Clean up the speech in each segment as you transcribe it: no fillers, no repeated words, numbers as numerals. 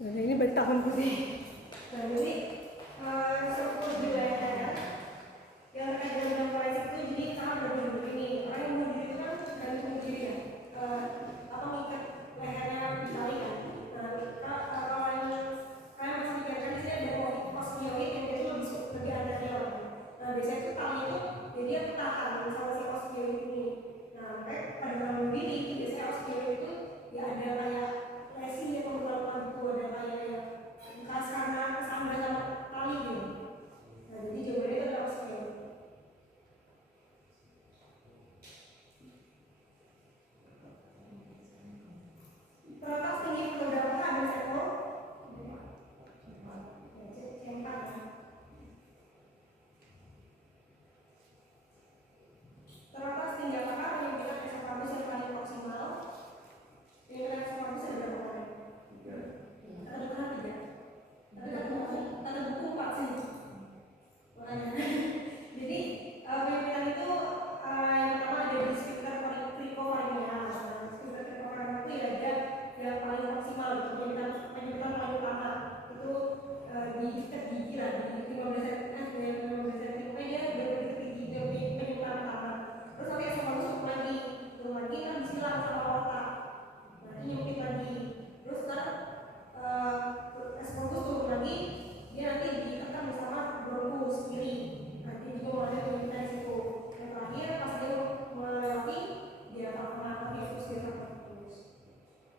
Nah, ini berarti tahun putih. Nah, jadi struktur wilayah daerah yang terkait dengan koalisi itu jadi sangat berbeda ini. Orang yang bunuh diri itu kan gantung diri ya, apa mengikat lehernya di tali kan. Nah, kalau yang kalian masih pikirkan di sini ada osmioid yang itu lebih anterior. Nah, biasanya itu tali itu jadi dia ketahan sama si osmioid ini. Nah, makanya pada bunuh diri biasanya osmioid itu ya ada kayak lesi yang mengeluarkan itu ada kayak bekas karena kesambar sama tali gitu. Nah, jadi jawabannya itu adalah osmioid. Terletak tinggi berapa ada sektor? C4 ya. Terletak tinggi apakah penyempitan esophagus yang paling maksimal? Penyempitan esophagus ada berapa kali? Ada bukan 3. Ada buku 4 sih. Makanya. Jadi penyempitan itu yang pertama ada di sekitar krikofaringeal. Sekitar krikofaringeal itu ya ada yang paling maksimal gitu. Penyempitan paling utama itu di dekat gigi lah, di 15 cm, pokoknya dia dekat gigi penyempitan utama. Terus nanti esophagus turun lagi kan disilang sama otak. Nanti nyempit lagi. Terus kan esophagus turun lagi, dia nanti ditekan bersama bronkus kiri. Nanti juga ada penyempitan situ. Yang terakhir pas dia melewati dia akan terus dia akan terus.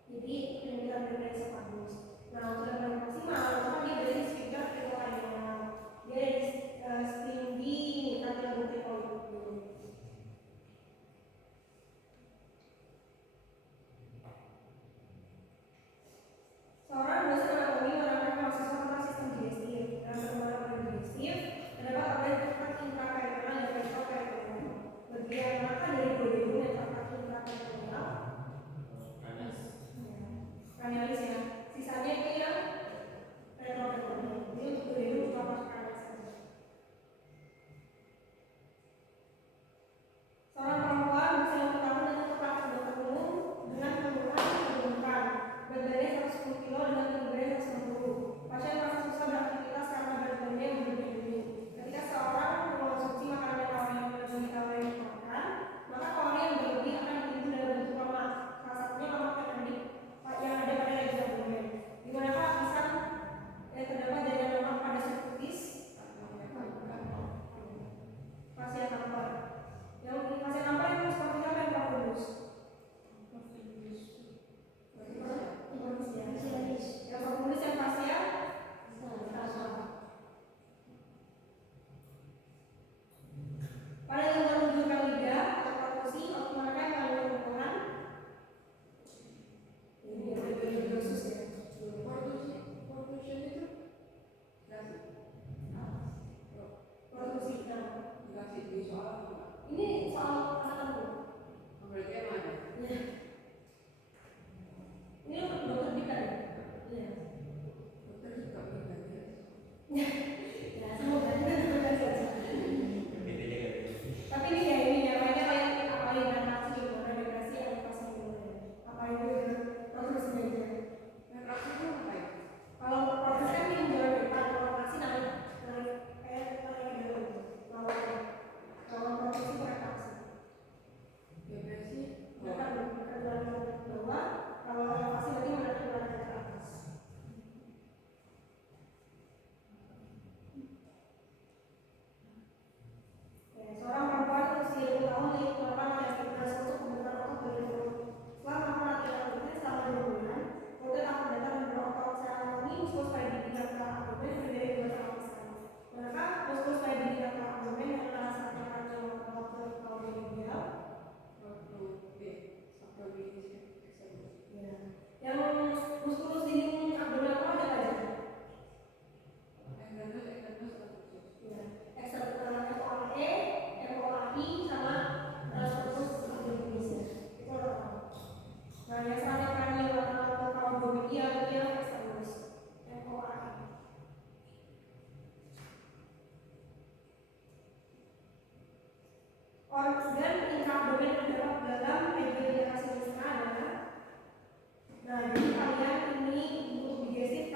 Jadi penyempitan dari esophagus. Nah, untuk yang paling maksimal, karena dia dari sekitar krikofaringeal. Dia dari setinggi ini kartilagum krikoid dulu. Seorang dosen anatomi menerangkan mahasiswa tentang sistem digestif. Dalam perkembangan organ digestif, terdapat organ trakt intraperitoneal dan retroperitoneal. Bagian manakah dari duodenum dan trakt intraperitoneal? Cranialis ya. Sisanya itu yang retroperitoneal. Jadi untuk duodenum cuma masuk cranialis saja. Seorang perempuan berusia 50 tahun dan terpapar dokter umum dengan kandungan kegemukan. Berat badannya 110 kg dengan tinggi badan 160. Pasien merasa susah beraktivitas karena berat badannya yang berlebih. Ketika seorang mengonsumsi makanan yang mengandung kalori yang makan, maka kalori yang berlebih akan ditimbun dalam bentuk lemak. Salah satunya lemak yang ada pada daging abdomen. Di manakah lapisan yang terdapat jaringan lemak pada subkutis? Fascia tampar. Yang fascia tampar itu seperti apa yang profundus? Yang profundus yang fascia pada yang menunjukkan lidah atau protusi atau manakah yang paling berhubungan? Ini yang ada dosis ya. Protusi itu protusi ini soal anatomi. Berarti yang mana? Ya. Ini dokter kita ya? Iya. Dokter juga berganti. Ya, semoga kita saja. Tapi ini ya, makanya kayak apa yang reaksi gitu, regenerasi adaptasi gitu. Apa itu proses aja. Reaksi itu apa ya? Kalau proses kan yang jalan depan, kalau reaksi naik kayak dulu. Kalau proses itu reaksi. Regenerasi depan bawah, kalau reaksi berarti mendapat ke atas. Seorang perempuan usia 20 tahun melakukan aktivitas untuk pembentukan otot bagian perut. Setelah melakukan latihan rutin selama 2 bulan, kemudian akan datang berotot secara alami muskus spadidilateral abdomen terdiri dari 2 lapisan. Manakah muskus spadidilateral abdomen yang adalah sasaran kardiolateral abdominal? Yang muskulus dinding abdomen apa ada aja? FOAE, FOAI sama muskulus abdominis. Itu orang. Nah, yang salah kardiolateral abdominal itu yang externus, FOAI. Organ intraabdomen yang terdapat dalam region digestif adalah. Nah, jadi kalian ini untuk digestif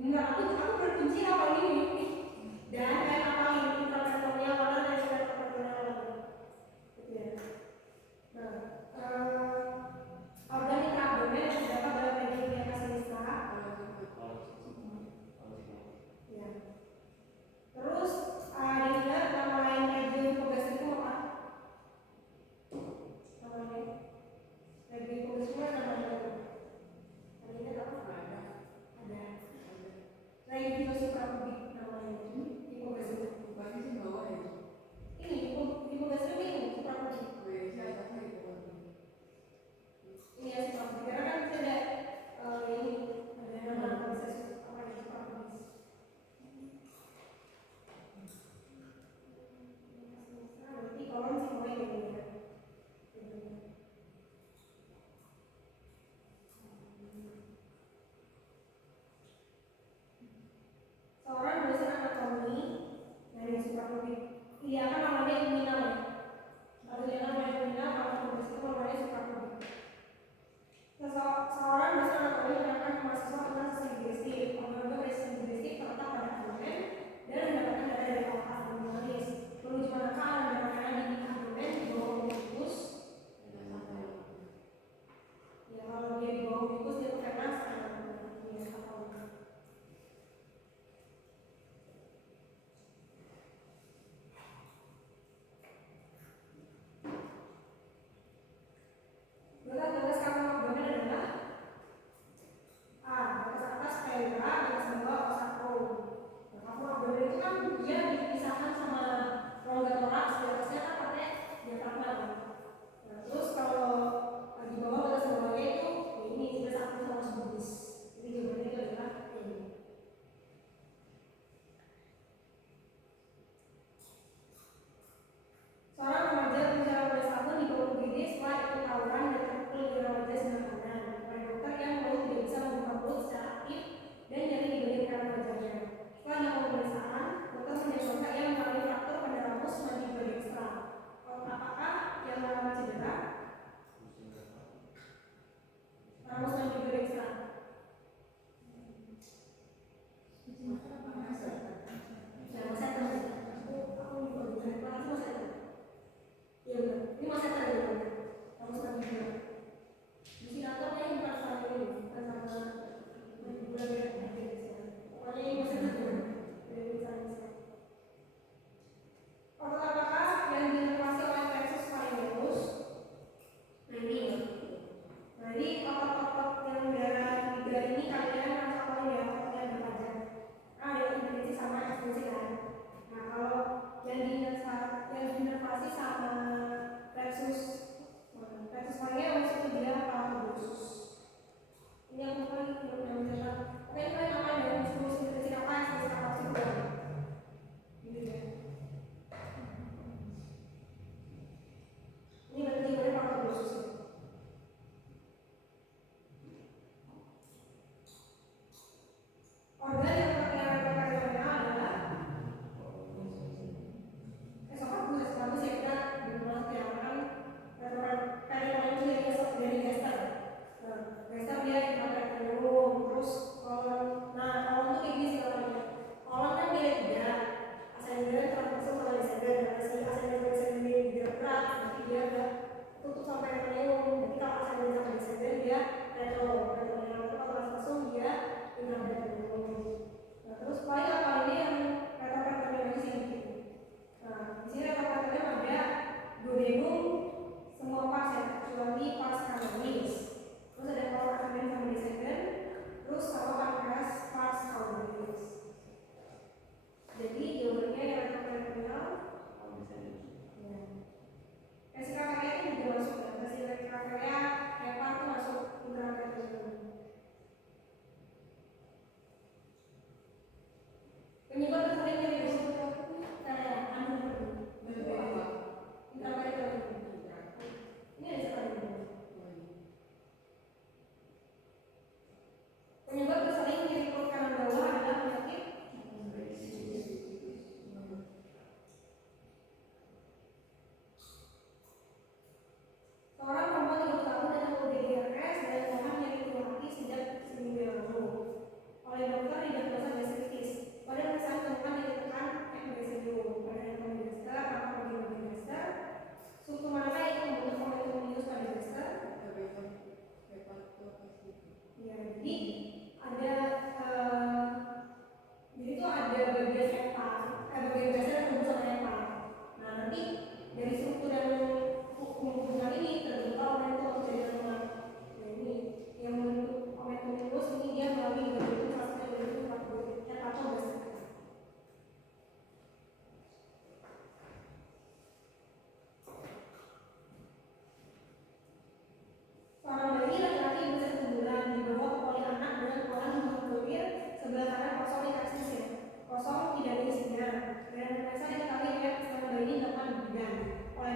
Enggak, aku berkunci apa ini? Dan kayak apa ini interpreternya mana dan interpreternya lagi. Gitu ya. Nah, organik abdomen yang terdapat dalam regimen kasilista. Ya. Terus ada juga nama lain regiohipogastrikum apa? Namanya regiohipogastrikum ada namanya. Tadinya apa? Ada. Regiohipogastrikum suprapubik namanya. Hipogastrikum. Bukannya sih bawah ya? Ini hipogastrikum ini suprapubik. Ini ya suprapubik. Karena kan bisa ada ini ada nama organisasi apa ya suprapubik. Berarti kolom sih mulai kayak gini ya. Seorang dosen anatomi dari suprapubik. Iya kan namanya inguinal ya. Kalau dia namanya inguinal, kalau tugas itu namanya suprapubik. Seorang dosen anatomi menerangkan ke mahasiswa tentang sistem digestif. Organ sistem digestif terletak pada abdomen dan mendapatkan data dari otak abdominalis. Menuju manakah ada makanan di abdomen di bawah usus? Ya kalau dia di bawah usus dia pakai masker. Ya apa? Tugas kamu abdomen adalah A. Batas atas pleura, batas bawah osako. Nah, kamu abdomen itu kan dia dipisahkan sama rongga toraks, di atasnya kan pakai diafragma kan. Nah, terus kalau di bawah batas bawahnya itu ya ini tugas aku sama sububis. Jadi jawabannya itu adalah ini. Seorang remaja berusia 18 tahun di bawah UGD setelah ikut tawuran dan terpukul di remaja sebelah kanan oleh dokter yang mengeluh tidak bisa membuka mulut secara aktif dan nyeri di bagian kanan wajahnya. Setelah dilakukan pemeriksaan, dokter mendiagnosa ia mengalami fraktur pada ramus mandibular dextra. Apakah yang mengalami cedera? Ramus mandibular dextra. Ya, maseter. Aku juga bukan pelatih maseter. Iya benar. Ini maseter ya benar. Ramus mandibular. Di sini ataunya bukan sama ini, bukan sama mandibular dextra. Pokoknya ini maseter benar. Dari misalnya. Otot apakah yang diinervasi oleh plexus parietals? Nah ini. Nah ini otot-otot yang darah tiga ini kalian harus hafalin ya, otot yang berpajak. Nah ada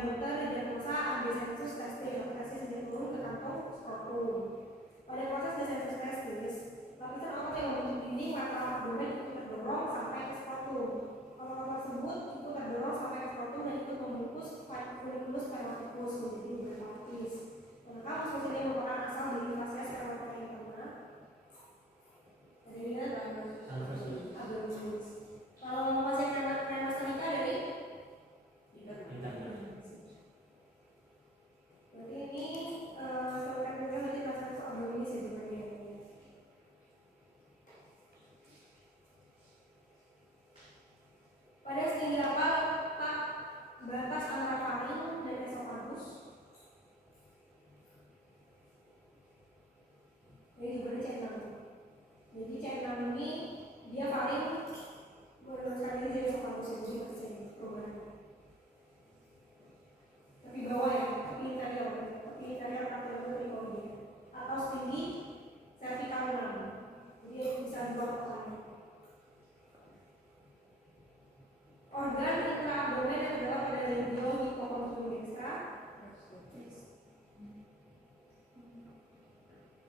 dokter diagnosa ambil testis sudah turun ke kantong skrotum. Pada proses desensus testis, lapisan otot yang membentuk dinding lateral abdomen itu terdorong sampai ke skrotum. Otot tersebut itu terdorong sampai ke skrotum dan itu membungkus foliculus spermaticus menjadi beberapa lapis. Maka proses ini merupakan asal dari fase spermata yang pertama. Dari ini abdominus. Kalau fase kremastonika dari berarti ini seluruh juga nanti rasa abdominis ya bagian ini. Pada segi apa letak batas antara faring dan esofagus? Jadi juga C6. Jadi C6 ini dia faring berdasarkan dari esofagus yang masing-masing programnya. Tapi bawah ya, tapi interior kategori atau setinggi cervical 6. Jadi bisa dua kali. Organ intraabdomen adalah pada region hipokondylium dextra.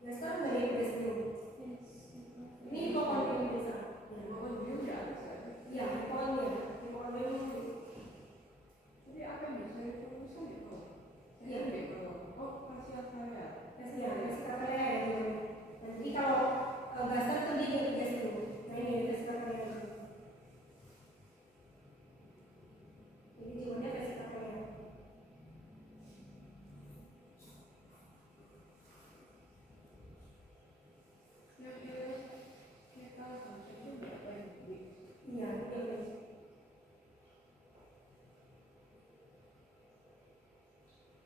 Dextra dari gastrium. Ini hipokondylium dextra. Ya, hipokondylium. Jadi apa yang bisa difokuskan itu? Iya. Oh, fascia flarea. Ya, fascia flarea ya. Jadi kalau gaster itu dia dari gastrium. Nah ini dari fascia flarea. Jadi jiwanya fascia flarea. Yang kita maksudnya berapa yang di? Iya, iya.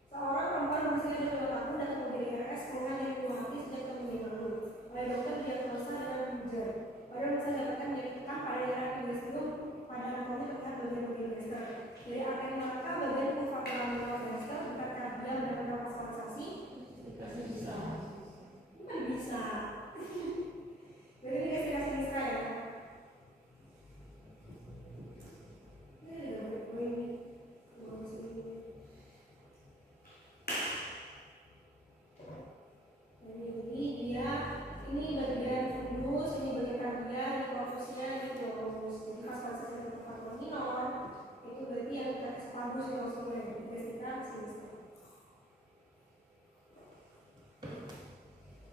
Seorang perempuan berusia 20 tahun datang ke BRS dengan diagnosis sejak tahun 2000. Oleh dokter diagnosa dengan bujar. Pada masa dapatkan ditekan pada daerah gastrium pada anatomnya terlihat bagian gaster. Dari arteri mata bagian purvaforaminal gaster dekat kardial dan vaskularisasi bisa. Bukan bisa. Jadi ini respirasi bisa ya. Ini ada ini. Jadi dia ini bagian fundus, ini bagian kardial, profusnya itu profus. Jadi vaskularisasi dan purvaforaminal minor itu berarti yang esophagus yang maksudnya gastrika sini.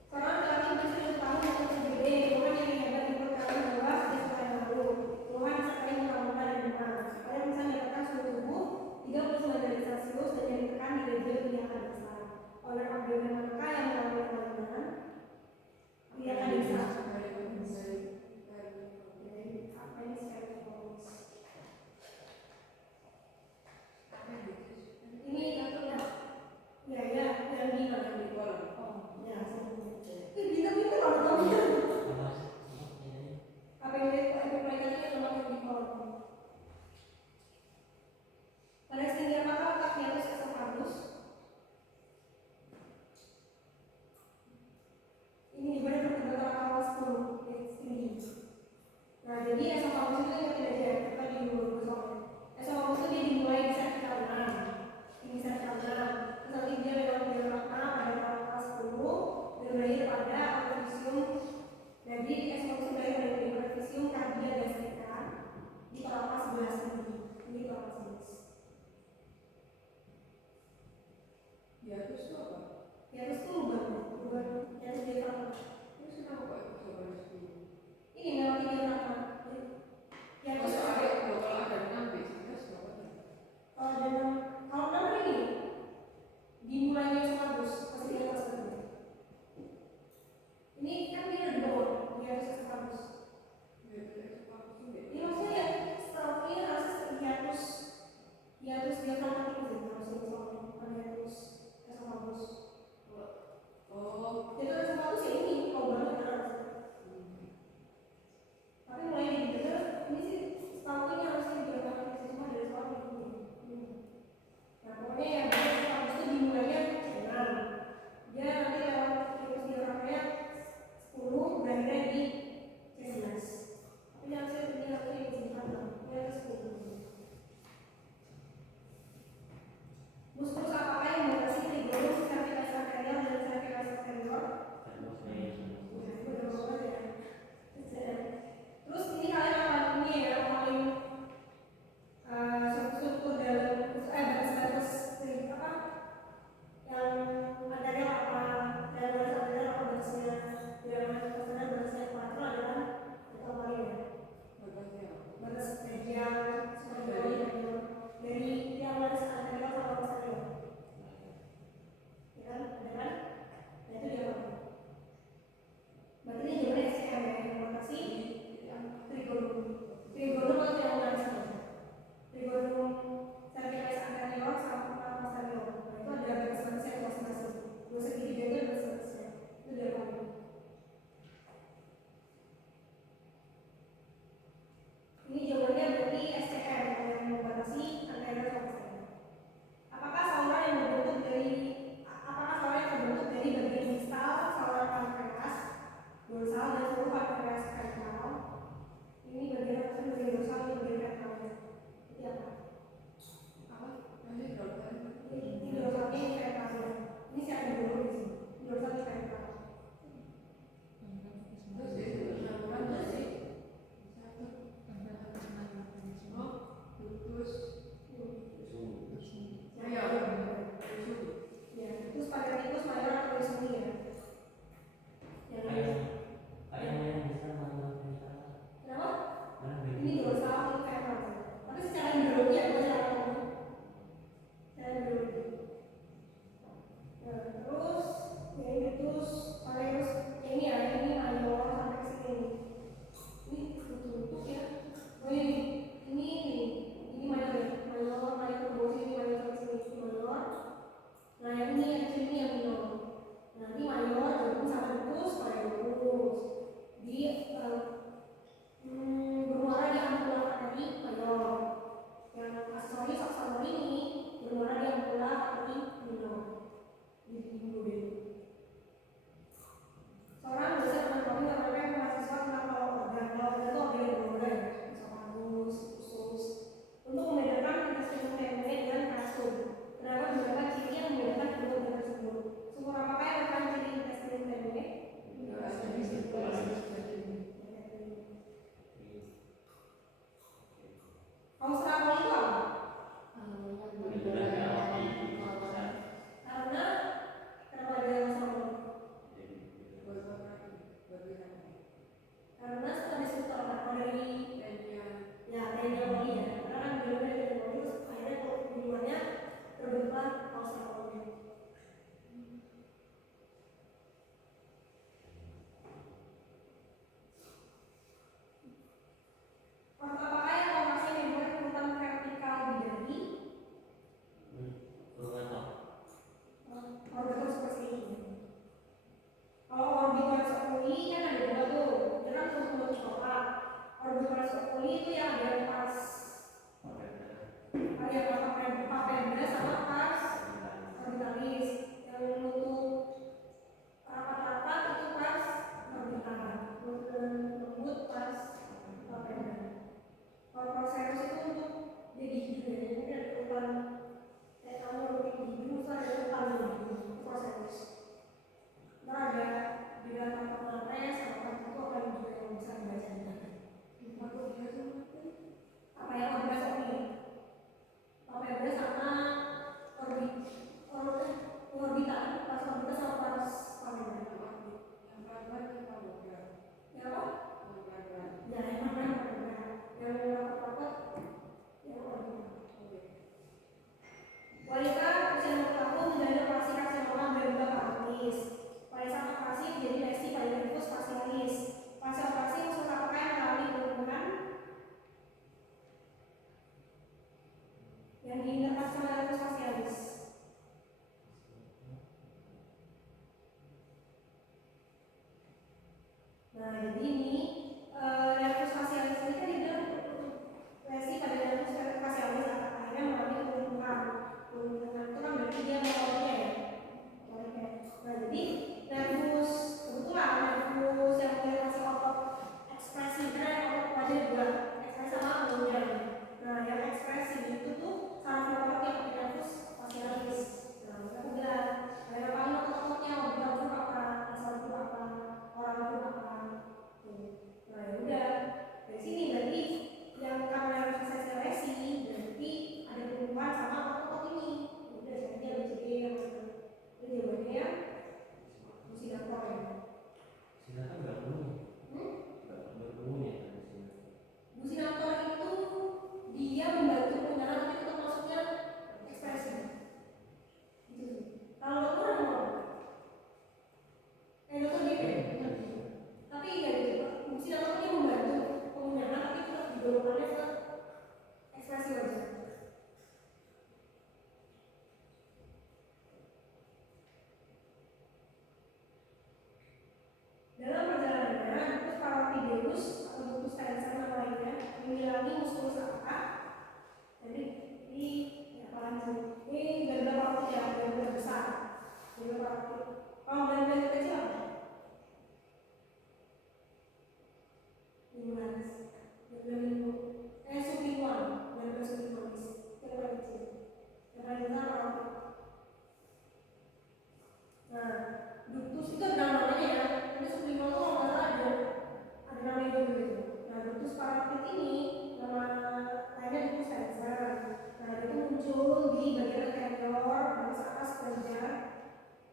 Seorang laki berusia 20 tahun yang tergede, keluhan yang hebat di perut kali bawah sejak setelah lalu, keluhan sekali muntah-muntah dan demam. Pada masa mendapatkan suhu tubuh 39 derajat Celcius dan yang ditekan di region kelihatan besar. Organ abdomen manakah yang mengalami kelainan? Kelihatan besar. Apa ini spermaticus? Ini tentunya. Ya, yang di mana di kolom? Oh, ya, bintang itu kalau tahu ya. Apa yang dipelajari yang nomor di kolom? Pada sini apakah letak hiatus esophagus? Ini diberi pertengkaran awal 10 tinggi. Nah, jadi esophagus itu yang tidak aja kita di dulu soalnya. Esophagus itu dia dimulai di cervical 6. Ini cervical 6. Terus nanti dia lewat diafragma pada pangkal 10 dan berakhir pada apofisium. Jadi esophagus berakhir dari apofisium kardia gastrika di telapak 11 tinggi. Ini telapak 11. Hiatus itu apa? Hiatus itu lubang hiatus diafragma. Terus kenapa kok itu coba dulu? Ini melewati diafragma. Hiatus itu Kalau ada 6 basic berapa nih? kalau 6 ini dimulainya esophagus pasti di atas tadi. Ini kan dia ada di bawah, di atas esophagus. ada dua, ekspresi sama penunjang. Nah, yang ekspresi itu tuh saraf motor yang epidermis facialis. Nah, mereka bilang ada paling otot-ototnya, otot itu apa, asal itu apa, orang itu apa. Nah, ya udah dari sini berarti yang kamera facialis berarti ada hubungan sama otot ini. Udah jadi ABCD yang itu jawabannya ya musinator ya. Musinator nggak bunyi. Nggak berbunyi ya di sini. Musinator itu dia membantu pendengaran tapi tetap masuknya ekspresi. Gitu sih. Kalau dokter ada mau? Dokter gitu. Tapi ya gitu. Musinator dia membantu pendengaran tapi tetap didorongkannya ke ekspresi wajah. Dalam perjalanannya, ductus parotideus atau ductus tensor yang lainnya mengilangi muskulus apa? Jadi ini apa lagi? Ini ganda parotid ya, ganda besar. Ganda parotid. Kalau ganda kecil apa? 15. Ganda sublingual, ganda sublingualis. Yang paling kecil. Yang paling besar parotid. Nah, ductus itu ada namanya ya. Ini sublingual itu kalau nggak salah ada namanya juga gitu. Nah, ductus parotid ini nama lainnya ductus tensor. Nah, itu muncul di bagian anterior baris atas wajah.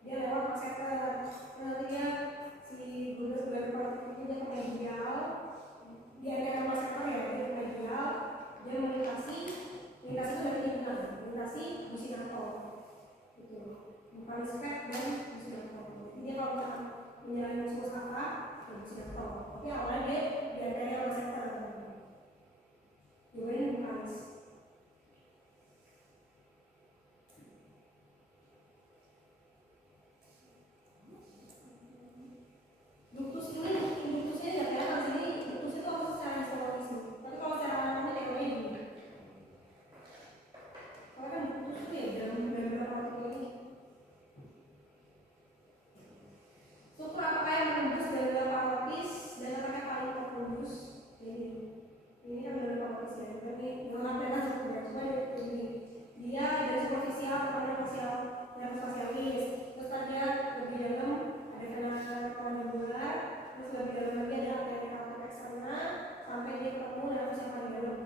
Dia lewat masseter. Nantinya si ductus parotid ini dia ke medial. Di area masseter ya, dia ke medial. Dia melintasi itu dari lingkungan, melintasi musinator. Gitu. Bukan spek dan musinator. Dia kalau misalkan menyerang muskulus apa, ya musinator. Tapi awalnya dia di area masseter. Jawabannya bukan. Ductus ini, ductusnya tidak kelihatan sini. Ductus itu harus secara histologis. Tapi kalau secara anatomi teorinya gini. Kalau kan ductus itu ya dalam beberapa partikel ini. Struktur apakah yang menembus ganda parotis dan apakah paling profundus? Ini kan ganda parotis ya. Berarti dengan dana strukturnya cuma ini dia dari superficial kepada facial, nervus facialis. Terus dia lebih dalam ada kena mandibular, terus lebih dalam lagi ada arteria carotid externa sampai dia ketemu nervus yang paling dalam,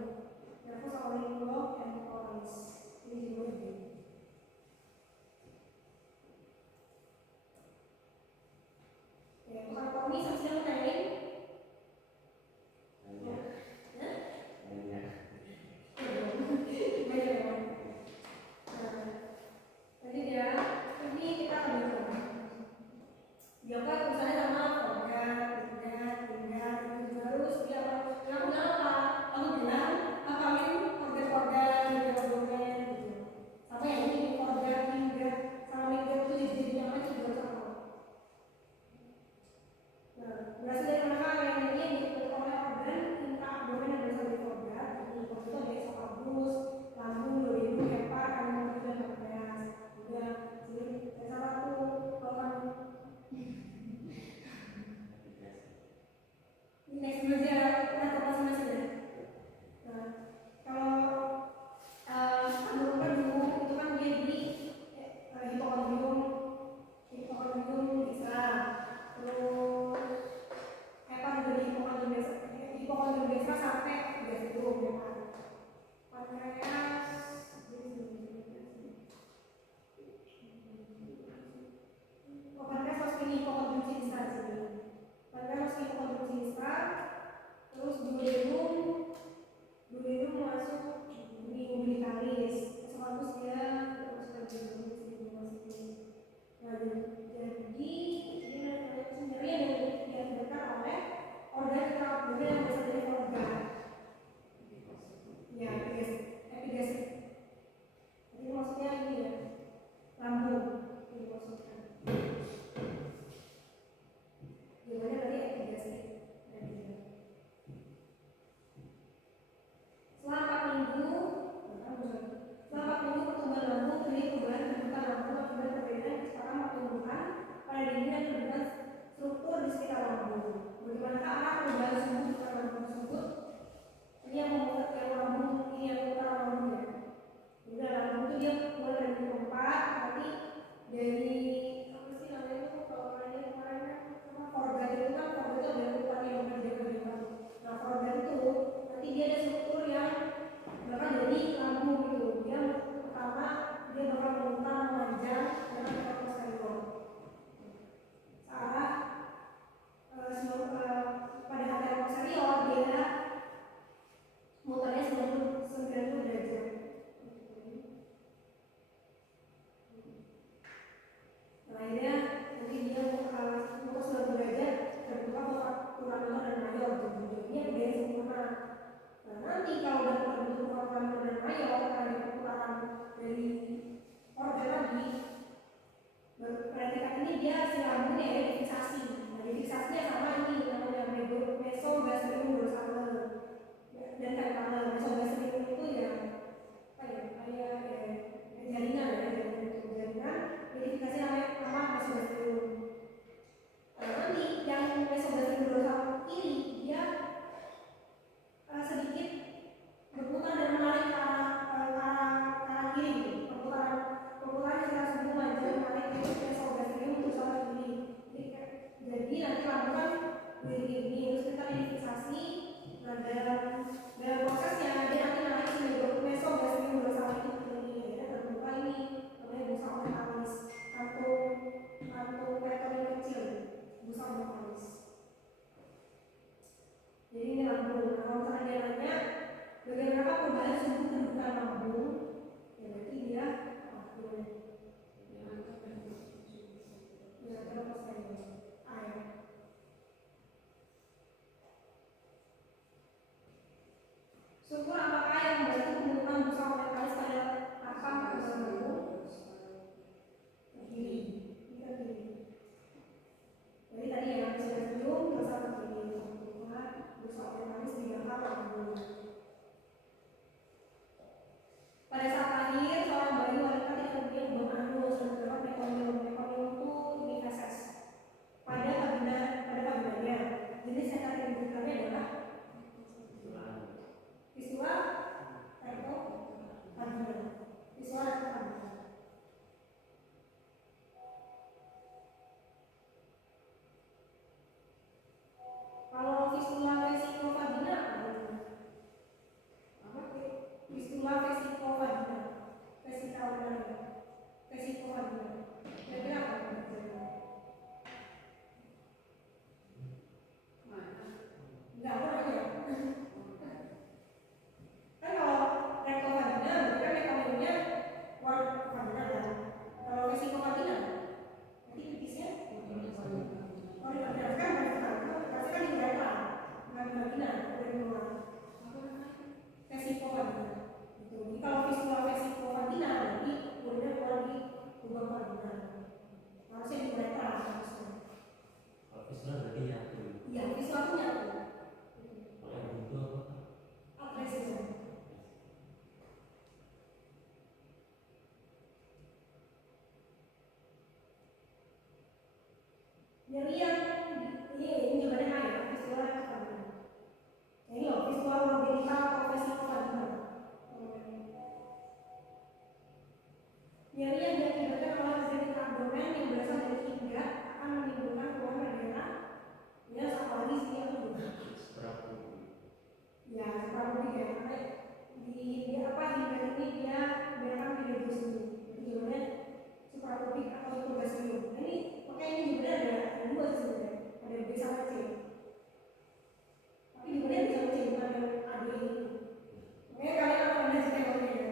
nervus auriculotemporalis. Ini juga begini. Ya, untuk anatomi saksinya lu tanyain? Banyak. Hah? Banyak. Banyak ya. Nah, tadi dia, ini kita akan belajar. Dia kan misalnya sama organ, itu harus dia apa? Yang aku bilang apa? Aku bilang hafalin organ-organ, organ gitu. Sampai yang ini organ, sama minggat itu jenis-jenis yang lain juga sama. Nah, berasal dari mana yang ini dibentuk oleh organ intraabdomen yang berasal dari organ. Itu ada esophagus, lambung, duodenum, hepar, kandungan dan pankreas. Udah, jadi salah satu kalau next belajar kita masing-masing ya. Nah, kalau kandungan dulu itu kan dia di hipokondrium bisa, terus apa juga di hipokondrium bisa sampai itu ya kan. Pankreas pankreas harus ini hipokondrium bisa sini. Pankreas harus hipokondrium bisa, terus duodenum masuk di umbilikalis, esophagus dia terus ke duodenum. Nah, jadi ini sendiri yang diakibatkan oleh organ intraabdomen yang berasal dari organ. Ya, epigastric. Jadi maksudnya ini ya, lambung ini maksudnya. Jawabannya tadi epigastric. Selama 4 minggu pertumbuhan lambung terjadi perubahan bentukan lambung akibat perbedaan kecepatan pertumbuhan pada dinding dan perbedaan struktur di sekitar lambung. Bagaimana arah perubahan bentukan lambung tersebut? Berarti dia ada struktur yang bakal jadi lambung gitu. Dia pertama dia bakal memutar memanjang dengan ekor posterior. Searah pada anterior posterior dia mutarnya 90 derajat. Nah akhirnya mungkin dia mutar 90 derajat terbuka ukuran minor dan mayor. Jadinya dia sempurna. Nah nanti kalau udah terbentuk ukuran minor dan mayor karena perputaran dari organ lagi, perhatikan ini dia si lambungnya ya difiksasi. Nah difiksasinya sama ini namanya mesogastrium dorsale dan temporal. Mesogastrium itu ya apa ya kayak jaringan ya, jaringan difiksasi nama mesogastrium. Nah nanti yang mesogastrium dorsal kiri dia sedikit berputar dan menarik ke arah kiri. Perputaran sekitar 10 manja menarik ke mesogastrium dorsal kiri. Jadi nanti lambung begini terus kita difiksasi. Nah dalam prosesnya dia nanti naik ke mesogastrium dorsal ini ya terbuka ini namanya busa omentalis, kantung pectoral kecil, busa omentalis. Jadi ini lambung. Nah kalau misalnya dia nanya bagaimana perubahan suhu kedudukan lambung, ya berarti dia lambung. Ya terus air. Struktur apakah yang membantu pembentukan busa omentalis pada rapang lambung? Begini, ini kan gini. Jadi tadi ya mesogastrium dorsal begini, busa omentalis di belakang lambung. Pada saat lahir seorang bayi wanita tidak mempunyai lubang anus dan terdapat mekonium. Mekonium itu ini feses. Pada vaginanya, jenis sekat yang diberikannya adalah visual recto vaginal. Visual recto vaginal. Kalau fistula vesicovagina apa? Fistula vesicovagina. Vesicovagina. Kira-kira apa? Enggak apa aja. Kan kalau recto vagina berarti kan mekoniumnya luar vagina kan. Kalau vesicovagina nanti pipisnya oh di vagina kan pasti kan di uretra, bukan di vagina, dari luar. Vesicovagina. Jadi kalau vistula vesicovagina berarti urinnya keluar di lubang vagina. Harusnya di uretra harusnya. Kalau visual berarti nyatu. Iya, visual itu nyatu. Kalau yang buntu apa? Atresia. Nyeri yang ini jawabannya A ya, visual recto vagina. Ini loh, visual genital atau vesicovagina. Nyeri yang diakibatkan oleh genital abdomen yang berasal dari ketiak akan menimbulkan keluhan daerah. Ya, satu lagi sih aku juga. Ya, separuh ya, karena di apa ini dia memang tidak bersih. Jadi jawabannya suprapubik atau hipogastrium. Nah, ini makanya ini juga ada dua sebenarnya, ada B sama C. Tapi jawabannya B sama C bukan yang A B ini. Makanya kalian akan ada jawabannya ya.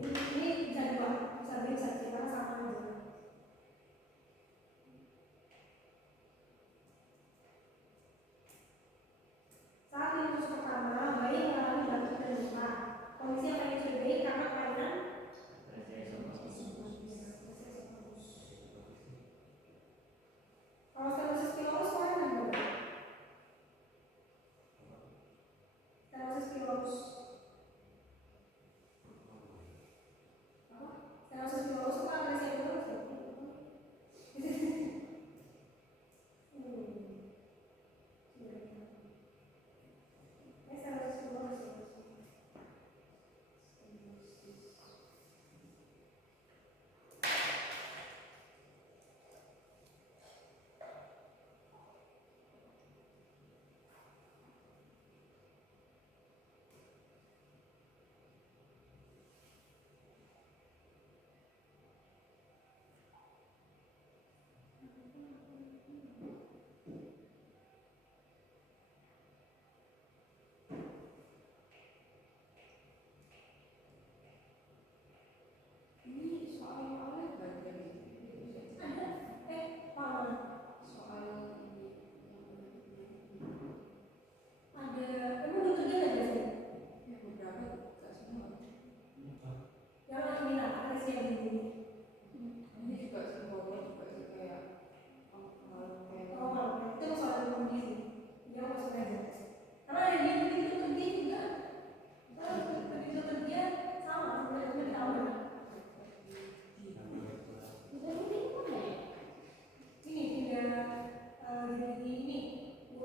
Ini bisa dua, bisa B bisa C karena sama aja. Saat infus pertama, bayi mengalami batuk dan luka. Kondisi yang paling dicurigai karena kelainan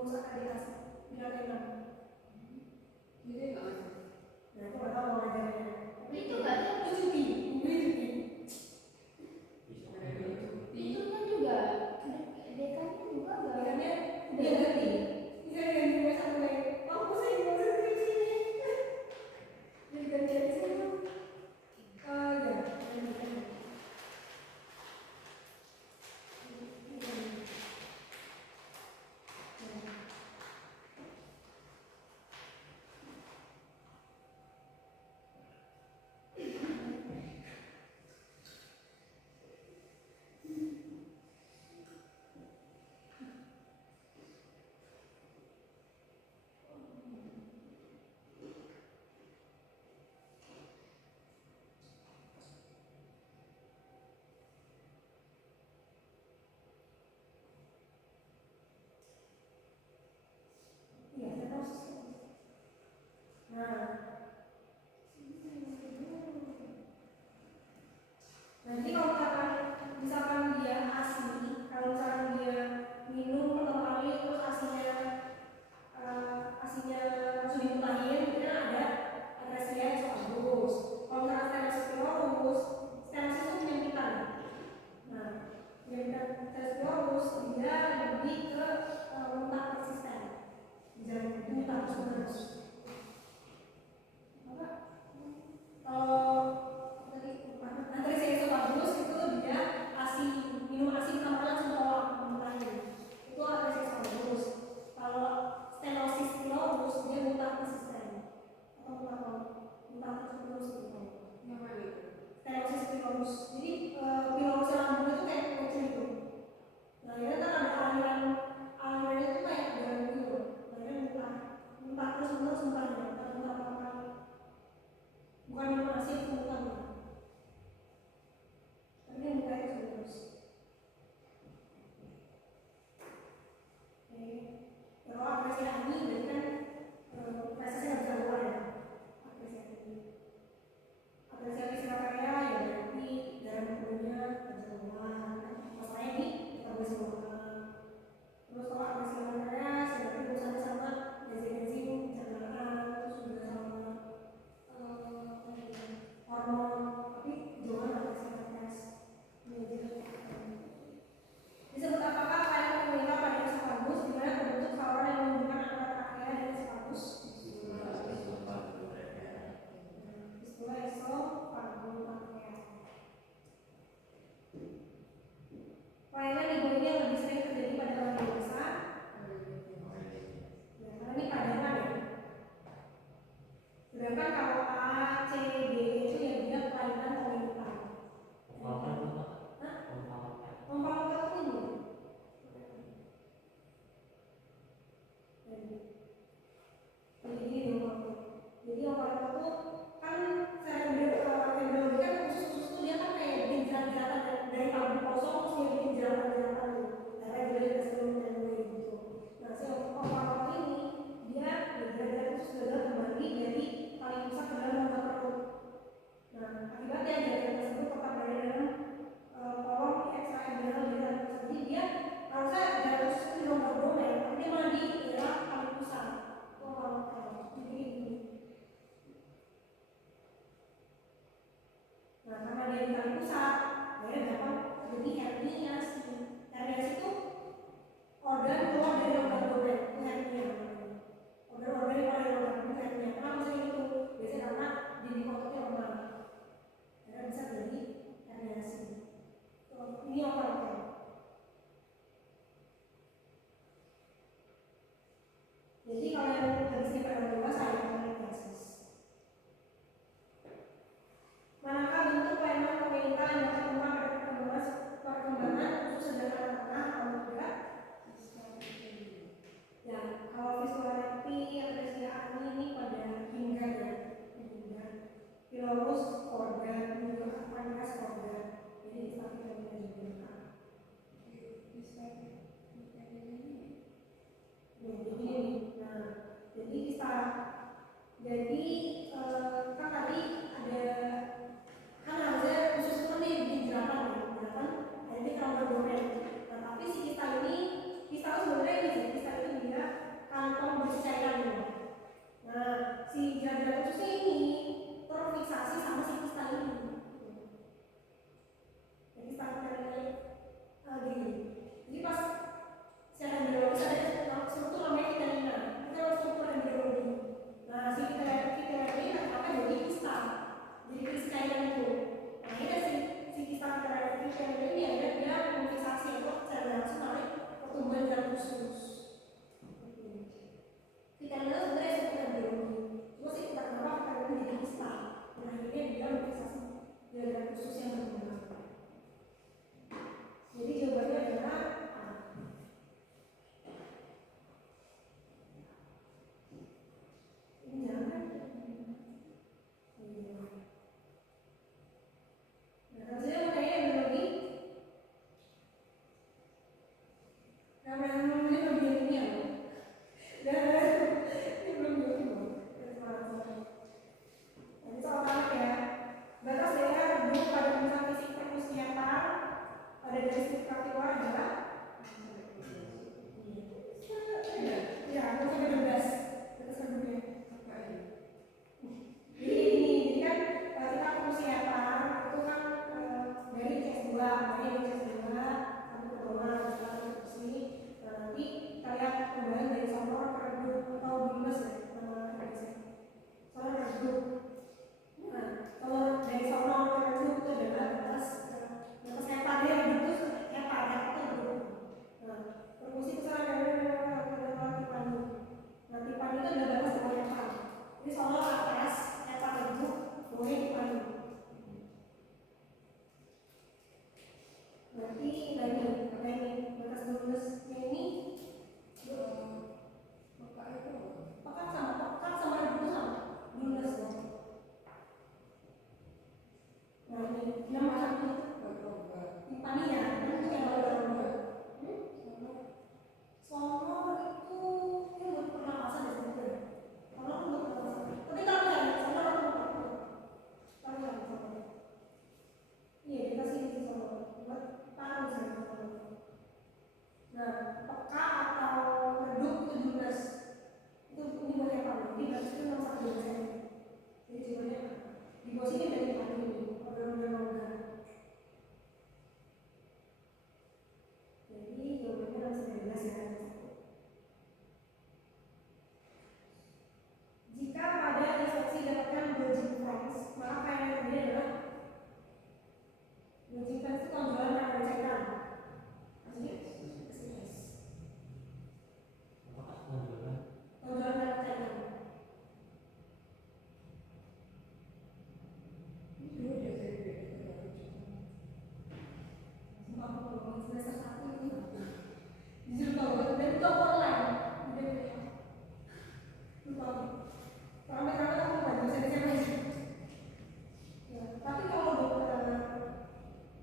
rumus akreditasi di lantai 6. Jadi nggak ada. Nah itu nggak tahu mau ngajarnya. Tapi Itu nggak ada. itu cuti, beli cuti. Bisa. Itu kan juga dekannya juga nggak. Makanya dia ganti. Bisa ganti dia sampai aku sih nggak usah di sini. Jadi ganti di sini. Ya. Iya, saya tahu sih. Nah, nanti kalau misalkan dia ASI, kalau misalkan dia minum pertama kali terus asinya langsung dimutahin, itu ada atresia esophagus. Kalau misalkan stenosis pylorus, stenosis itu penyempitan. Nah, penyempitan stenosis pylorus dia lebih ke muntah persisten. Jangan muntah terus. Apa? Kalau tadi atresia esophagus itu dia minum ASI pertama kali langsung tolak muntahnya. Itu atresia esophagus. Kalau stenosis pylorus dia muntah persisten atau muntah terus gitu. Yang mana itu? Stenosis pylorus. Jadi pylorus lambung itu kayak kecil itu. Nah ini kan ada aliran itu kayak garam gitu. Nah ini muntah terus muntahnya, muntah pertama kali. Bukan minum ASI itu muntahnya. Tapi dia muntah itu terus. Oke. Kalau atresia ini berarti kan presesnya nggak bisa keluar ya. Atresia ini. Atresia viscerale ya berarti dalam tubuhnya nggak bisa keluar. Masalahnya di kita bisa keluar. Terus kalau atresia pankreas ya berarti urusannya sama enzim pencernaan, terus juga sama hormon. Tapi jangan atresia pankreas. Disebut apakah payung pemilihan pada esophagus di mana terbentuk saluran yang menghubungkan antara trakea dan esophagus? Istilah esophagopankreas. Kelainan di bawah ini yang lebih sering terjadi pada orang dewasa. Ya, karena ini padanan ya. Sedangkan kalau A, C, D itu ya dia kelainan kognitif. Memperlukan ini. Jadi ini jadi yang paling itu kan saya biologi kan khusus itu dia kan kayak bikin jerat-jeratan dari tabung kosong terus dia bikin jeratan-jeratan gitu. Karena dia ada sebelum dan gitu. Nah si orang ini dia jerat-jerat khusus gagal kembali dari paling pusat ke dalam rongga perut. Nah akibatnya jerat-jerat tersebut tetap berada dalam kolom ekstraepidural di dalam pusat. Jadi dia harusnya jerat khusus itu di rongga abdomen, tapi dia malah di daerah paling pusat. Jadi ini. Nah, karena dia di paling pusat, dia dapat jadi hernias. Hernias itu organ keluar dari rongga abdomen, itu hernia. Organ-organ yang paling keluar itu hernia. Kenapa sih itu? Biasanya karena di dikotoknya lemah. Karena bisa jadi hernias. Ini apa? Jadi kalau yang habis pada dewasa ya herniasis. Manakah bentuk kelainan kognitif yang berkembang pada perkembangan usus sederhana tengah atau tidak? Ya, kalau visuality atresia ini pada hingga ya, hingga pylorus organ, juga pankreas organ. Jadi kita bisa juga. Jadi kita kan tadi ada kan harusnya khusus itu nih bikin jeratan nanti kalau berdomen. Nah tapi si kita ini sebenarnya ini kita itu dia kita lihat pembayaran dari sonor ke redup atau bulus ya nama Indonesia. Sonor ke redup. Nah, kalau dari sonor ke redup itu adalah batas HEPA dia redup itu HEPA itu redup. Nah, perkusi kesalahan dari Tipani. Nah, Tipani itu adalah batas bawah HEPA. Jadi sonor atas HEPA redup boleh Tipani. Berarti ini batas lulusnya ini pekat sama redup sama lulus ya. Nah ini 6 Tipani ya, itu yang baru. Sonor itu yang buat pernapasan ya sebenarnya. Sonor itu buat pernapasan. Tapi kalau ya, sonor itu kalau ya, sonor. Iya, dikasih di sonor buat tangan misalnya sonor. Nah, peka atau redup itu lunas. Itu ini boleh apa? Jadi berarti itu nomor 1 dosen. Jadi sebenarnya di bawah sini dari Tipani ini, organ-organ. Jadi jawabannya harus 19 ya. Jika pada instruksi dapatkan bridging fence, maka apa yang terjadi adalah bridging fence itu tonjolan rangka cairan. Maksudnya Apakah tonjolan? tonjolan rangka cairan. Sumpah aku kalau ngomongin semester 1 itu jujur tau banget, dan itu aku online. Jadi lupa. Rame-rame aku nggak bisa aja. Ya, tapi kalau dokter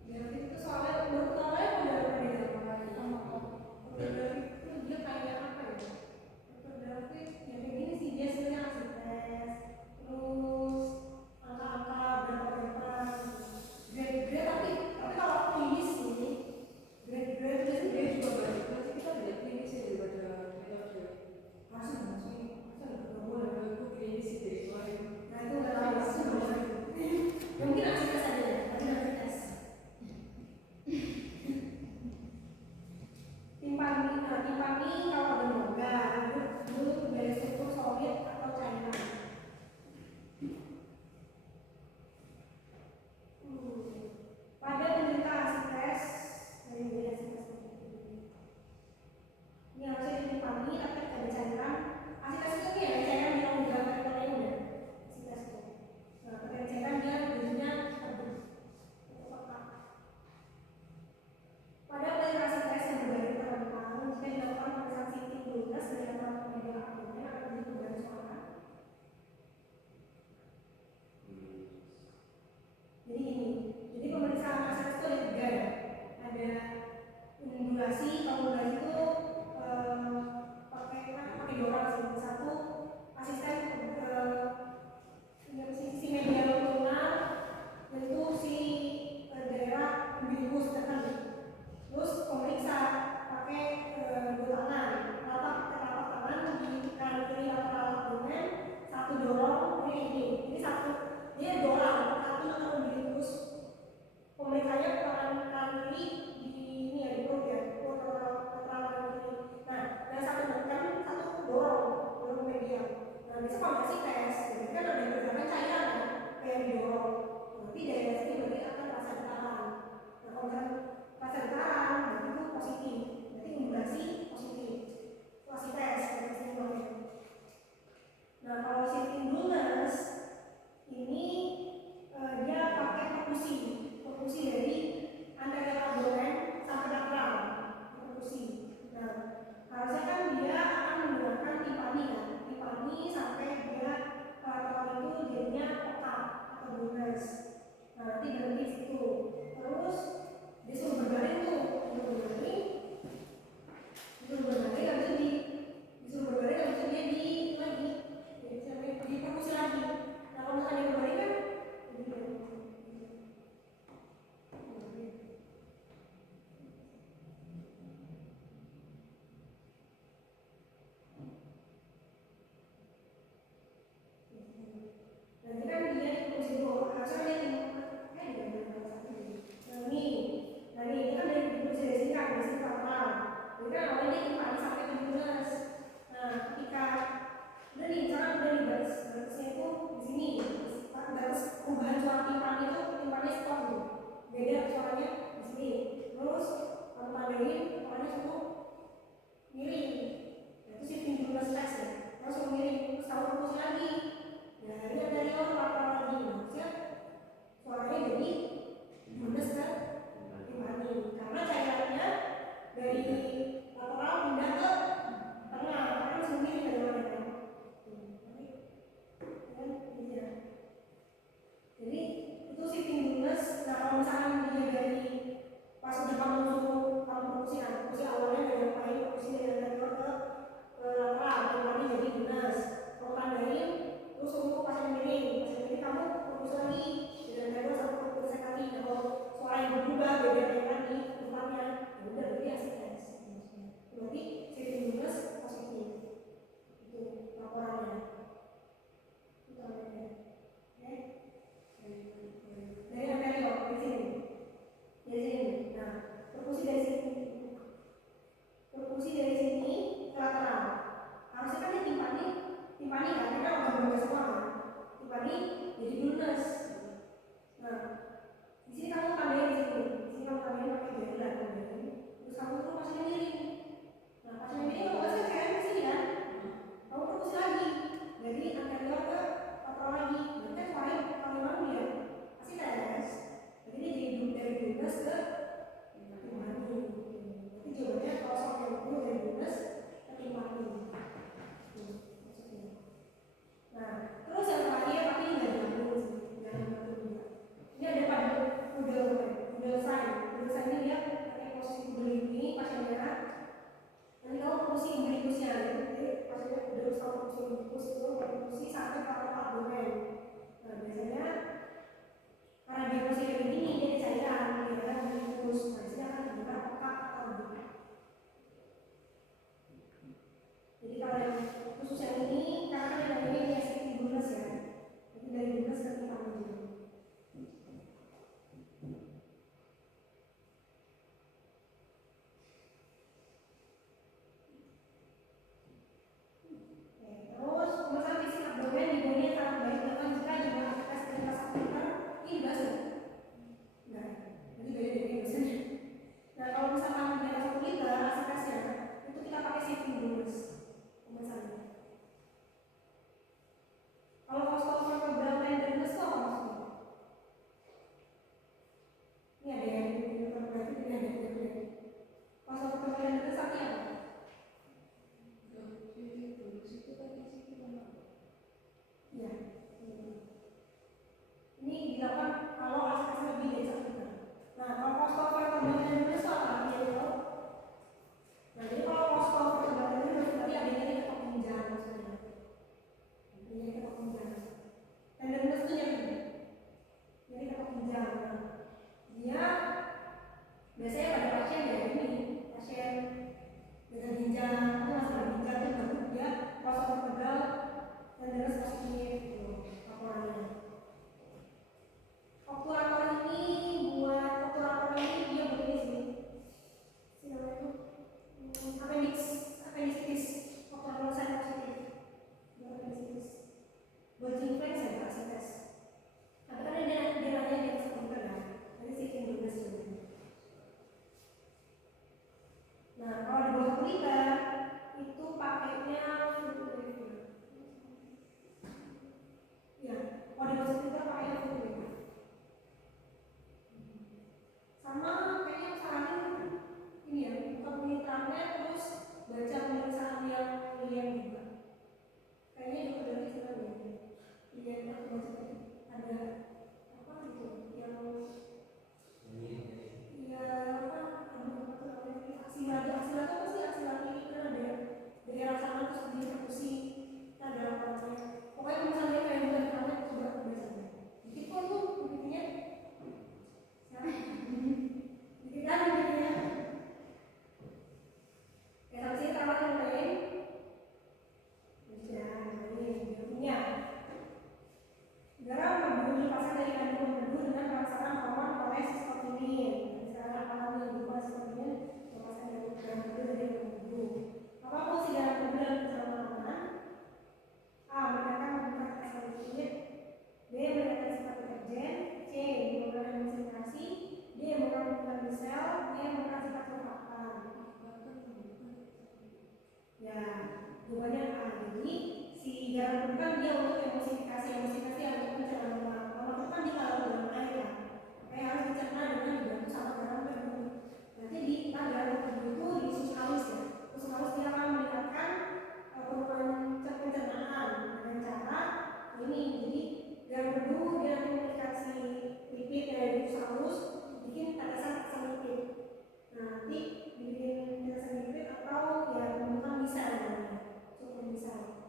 Grafik itu soalnya menurut awalnya udah beda sama dokter grafik itu dia kayak apa ya? Dokter grafik ya kayak gini sih dia sebenarnya ngasih tes, terus angka-angka berapa grade-grade tapi kalau klinis nih grade-grade itu Dia juga banyak, nanti kita lihat klinisnya daripada metode. masih nggak boleh. Aku klinis sih dari kemarin. Nah itu nggak tahu masih boleh. Ya, mungkin ngasih tes aja ya, tapi ngasih tes. Timpani kalau ada logam dulu dari struktur solid atau cairan. Pada penderita asites dari asites ini harusnya ditimpani tapi ada cairan. Asites itu ya cairan yang digambar pada ini ya. Asites itu. Nah, pada cairan dia biasanya redup. Pada penetrasi tes yang berbeda terhadap jika dilakukan pemeriksaan CT lunas dari antara pemegang abdomen akan menjadi perubahan suara. Jadi ini, jadi pemeriksaan tes itu ada 3 ya. Ada indulasi, kalau indulasi itu pakai 2 orang sih. Satu asisten si medial pulmonar, itu si daerah umbilicus tertentu. Terus pemeriksa pakai 2 tangan, telapak tangan di kanan kiri lateral abdomen, satu dorong ini. Jadi satu dia dorong, satu menekan umbilicus. Pemeriksanya kanan kiri di ini ya di perut ya, perut lateral kanan kiri. Nah, yang satu menekan, satu dorong medial. Nah, bisa kombinasi tes. Jadi kan ada pergerakan cairan ya, kayak didorong. Nanti daerah sini berarti akan rasa getaran. Nah, kalau rasa getaran berarti itu positif, berarti indulasi positif. Masih tes, nah kalau shifting lunas ini dia pakai perkusi dari anterior abdomen sampai lateral perkusi. Nah harusnya kan dia akan menggunakan Tipani kan, Tipani sampai dia perkusi lagi. Dari anterior lateral lagi. Maksudnya suaranya jadi lunas ke timpani. Karena cairannya dari lateral pindah ke tengah. Karena sendiri dari mana kan? Jadi itu shifting lunas. Nah kalau misalnya dia dari pas udah kamu suruh kamu perkusi awalnya dari yang lain, perkusi dari anterior ke lateral, timpani jadi lunas. Kalau tandain terus suruh pasien miring kamu perkusi lagi dari anterior sampai perkusi sekali. Nah kalau suara yang berubah beda dari tadi tempatnya, ya udah berarti asistensi. Berarti shifting lunas positif. Itu laporannya. Itu namanya. Oke. Dari anterior di sini. Dari sini. Nah, perkusi dari sini. Perkusi dari sini ke lateral. Harusnya kan dia timpani kan, karena udah berubah semua kan. Timpani jadi lunas. Nah, di sini kamu tambahin di sini. Di sini kamu tambahin pakai jari lah, terus kamu tuh pasiennya miring. Nah, pasiennya miring kalau nggak saya di sini kan. Kamu perkusi lagi dari anterior ke lateral lagi. Nanti suaranya paling mana dia? Pasti tes. Jadi dia jadi dari lunas ke timpani. Nanti jawabannya kalau soal yang itu dari lunas ke timpani. Nah, terus yang terakhir tapi nggak diambil juga. Ini ada pada udel sign ini dia pakai posisi udel ini pasiennya. Nanti kamu posisi umbilicusnya, jadi pasiennya udel sama posisi umbilicus itu posisi sampai ke abdomen. Nah, biasanya karena dia posisi kayak begini dia ada cairan, dia umbilicus. Nah, sini akan dibuka otak atau buka. Jadi kalau yang khusus yang ini karena yang ini dia shifting lunas ya, jadi dari lunas ke timpani juga. Terus pemeriksaan fisik abdomen di bawahnya sangat baik bahkan jika juga aktivitas terikat sakit ini enggak sih? Enggak, jadi beda dari dosennya. Nah kalau misalkan di atas 1 liter aktivitasnya itu kita pakai shifting lunas pemeriksaannya. Kalau kostomer program tenderness itu apa maksudnya? Ini ada yang berarti ini ada yang kostomer program tenderness artinya apa? Iya. Ini dilakukan kalau aktivitasnya lebih dari 1 liter. Nah kalau kostomer program tenderness itu apa artinya itu? Nah jadi kalau kostomer program tenderness berarti ada yang ketok ginjal maksudnya. Ini ketok ginjal. Tenderness itu jadi ketok ginjal. Nah, dia biasanya pada pasien ya ini pasien dengan ginjal, itu masalah ginjal itu baru dia kostomer program tenderness positif gitu laporannya. Obturator ini buat obturator ini dia begini sih. Namanya itu appendicitis obturator sign positif. Appendicitis. Bulging flex ya kasih tes. Tapi kan dia nanya di atas komputer kan. Jadi shifting lunas juga. Nah kalau di bawah 1 liter itu pakainya fluid review. Ya, kalau di bawah 1 liter pakainya fluid review. Sama kayaknya saranin ini ya, buka penelitiannya terus baca pemeriksaan yang lihat juga. Kayaknya itu dari sana ya. Lihat aku baca tadi ada apa gitu yang ya apa aksila itu apa sih aksila ini kan ada daerah sana terus di perkusi ada apa namanya pokoknya misalnya kayak bukan ditanya coba biasanya dikit kok itu begininya dikit kan begininya ya sampai sini terawat yang lain bisa ini punya garam membumi pasang dari kandungan madu dengan pelaksanaan hormon oleh sistokinin. Misalnya alami berupa sistokinin lepaskan dari garam madu dari madu. Apa fungsi garam madu dalam pencernaan makanan? A. Meningkatkan mobilitas asam lipid. B. Meningkatkan sifat deterjen. C. Mengurangi konsentrasi. D. Mengurangi sel. E. Mengurangi sifat surfaktan. Ya, jawabannya A. Jadi C si garam itu kan dia untuk emulsifikasi yang untuk pencernaan lemak. Lemak itu kan ditaruh dalam air ya, kayak harus dicerna dengan dibantu sama garam tebu. Nanti di garam tebu itu disusut halus ya, terus halus dia akan meningkatkan pencernaan dengan cara ini. Jadi garam tebu dia nanti memiliki lipid dari disusut halus, bikin tetesan lipid. Nah, nanti bikin tetesan lipid atau ya menggunakan misal namanya, cukup misal.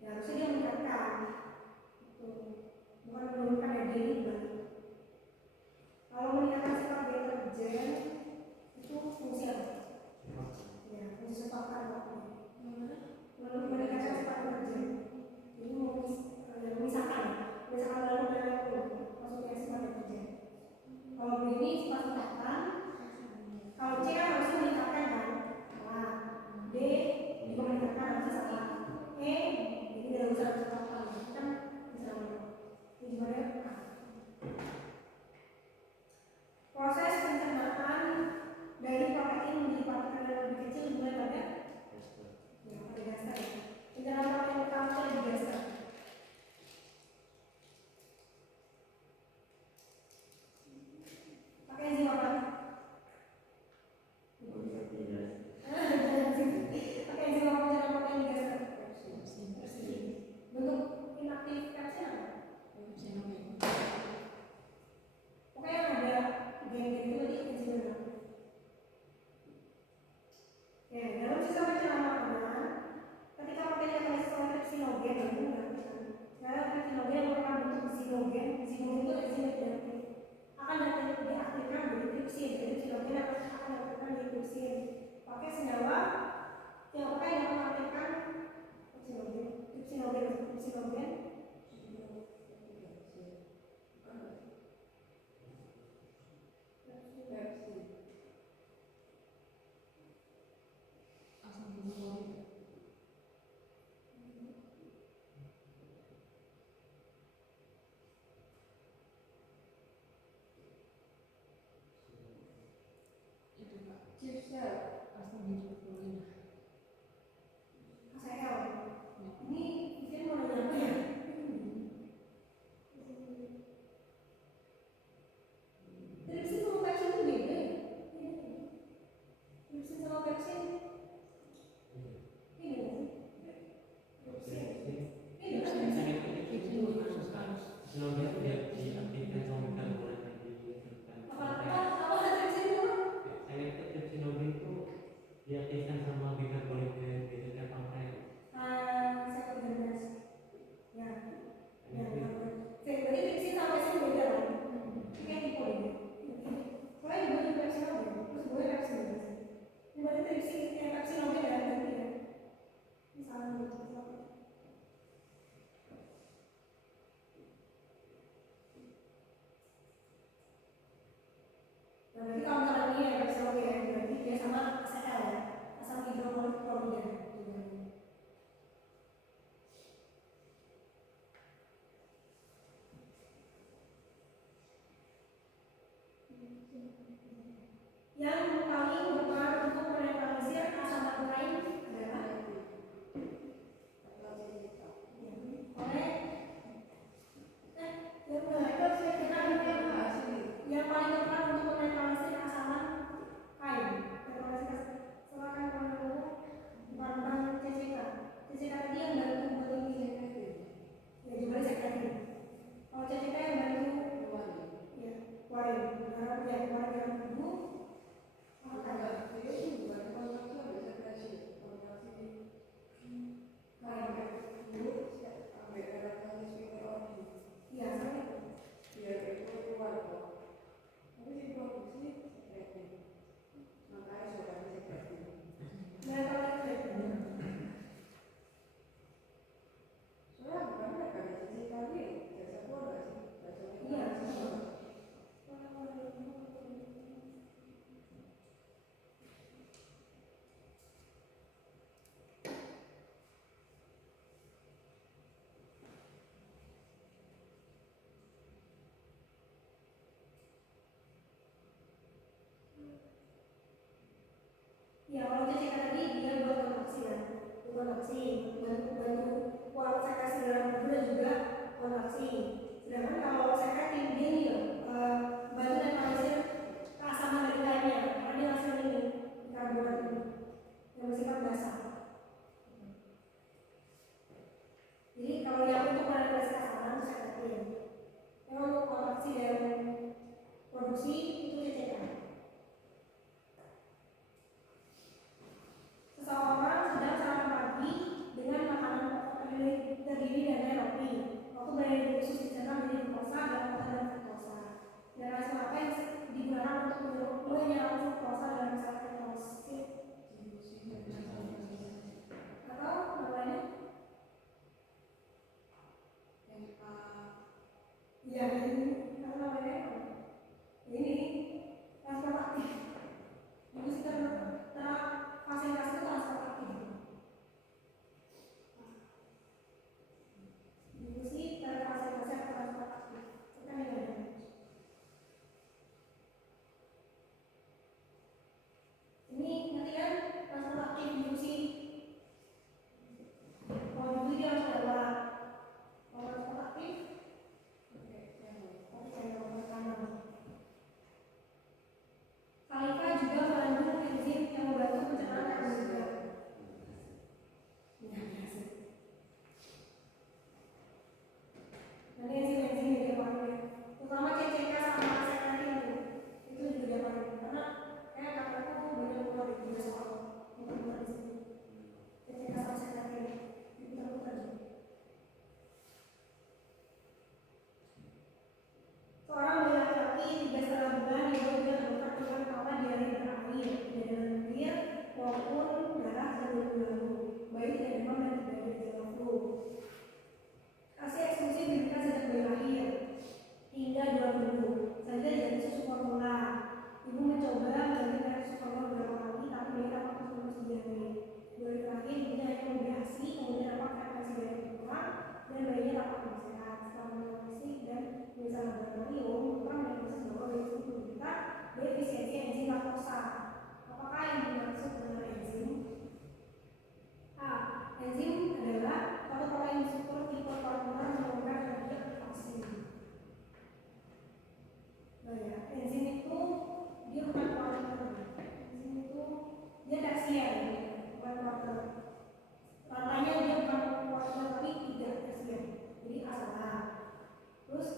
Ya harusnya dia meningkatkan, bukan menurunkan ya dia ini balik. Kalau meningkatkan sifat deterjen itu fungsi apa? Ya, fungsi sepakan waktu. Meningkatkan sifat deterjen. Ini misalkan dalam maksudnya sifat deterjen. Kalau begini sifat sifatan. Kalau C kan harusnya meningkatkan kan? Nah, D juga meningkatkan harusnya sama. E ini tidak usah diceritakan, kan misalnya ini gimana? Proses pencernaan dari protein menjadi partikel yang lebih kecil dimulai pada gaster. Pencernaan protein pertama itu ada di gaster. Pakai enzim apa? Pakai enzim apa pencernaan protein di gaster? Bentuk inaktif pepsin apa? Pokoknya yang ada gen-gen itu tadi enzim apa? Ya, dalam sistem pencernaan makanan, ketika protein katalisis oleh tripsinogen, karena tripsinogen merupakan bentuk zinogen itu enzim reaktif, akan diaktifkan menjadi tripsin. Jadi tripsinogen akan diaktifkan menjadi tripsin. Pakai senyawa yang pakai yang mengaktifkan tripsinogen. Ini mungkin mau nanya apa ya? Tripsin sama pepsin itu beda. Tripsin sama pepsin ini diaktifkan sama beta-glucan beta pankreas. saya benar. Ya. Berarti tripsin sama pepsin beda kan? Ini kayak tipe ini. Soalnya juga di pepsinogen, terus gue pepsin. Ini berarti tripsin yang pepsinogen ya berarti ya. Misalnya nah, berarti kalau misalnya ini ya pepsinogen berarti dia sama ACL ya, asam hidroklorida. Yang paling berpengaruh untuk menetralisir asam alkain adalah yang paling berpengaruh untuk menetralisir asaman kain. Silakan bahan CCK. CCK tadi yang bantu buat ini ya juga sekretin. Kalau CCK yang bantu ya warin, garam tubuh. Kalau yang untuk manipulasi kasaran itu sekretin. Yang untuk kontraksi dan produksi itu CCK. Seseorang sedang sarapan pagi dengan makanan pokok terdiri dari roti. Waktu berada di khusus dicerna menjadi glukosa dan dan fruktosa. Dan respon apa yang digunakan untuk menyerap fruktosa dalam sel ketosit atau namanya? Ya ini apa namanya? Ini respon aktif. Jadi fasilitas itu transport aktif. Difusi fasilitasnya transport aktif. Kita lihat. Ini nanti kan transport aktif difusi. Kalau difusi dia harus lewat. Kalau transport aktif, Salika juga mengandung enzim yang membantu pencernaan karbohidrat. Nanti enzim-enzim yang dipakai, terutama CCK sama sekretin itu juga dipakai karena kayak kakakku banyak keluar di juga soal muter-muter di sini. CCK sama sekretin diputar-putar. Seorang bayi laki-laki 3,5 bulan yang juga terdapat dengan kawat diare berair, tidak dalam air maupun darah dan lalu. Bayi tidak demam dan tidak ada gejala flu. Kasih eksklusif diberikan sejak bayi lahir hingga 2 minggu. Saja dari susu formula. Ibu mencoba mengganti merek susu formula beberapa kali, tapi bayi tampak terus diare. 2 hari terakhir ibunya hanya memberi ASI, kemudian tampak frekuensi diare berkurang dan bayinya tampak lebih sehat. Setelah menganalisis dan bisa laboratorium, bukan mendiagnosis bahwa bayi tersebut menderita defisiensi enzim laktosa. Apakah yang dimaksud dengan enzim? A. Enzim adalah suatu protein struktur tipe molekuler menyebabkan energi aktivasi. Nah ya, enzim itu dia bukan molekuler. Enzim itu dia tersier, bukan molekuler. Rantainya dia bukan molekuler tapi tidak tersier. Jadi A salah. Terus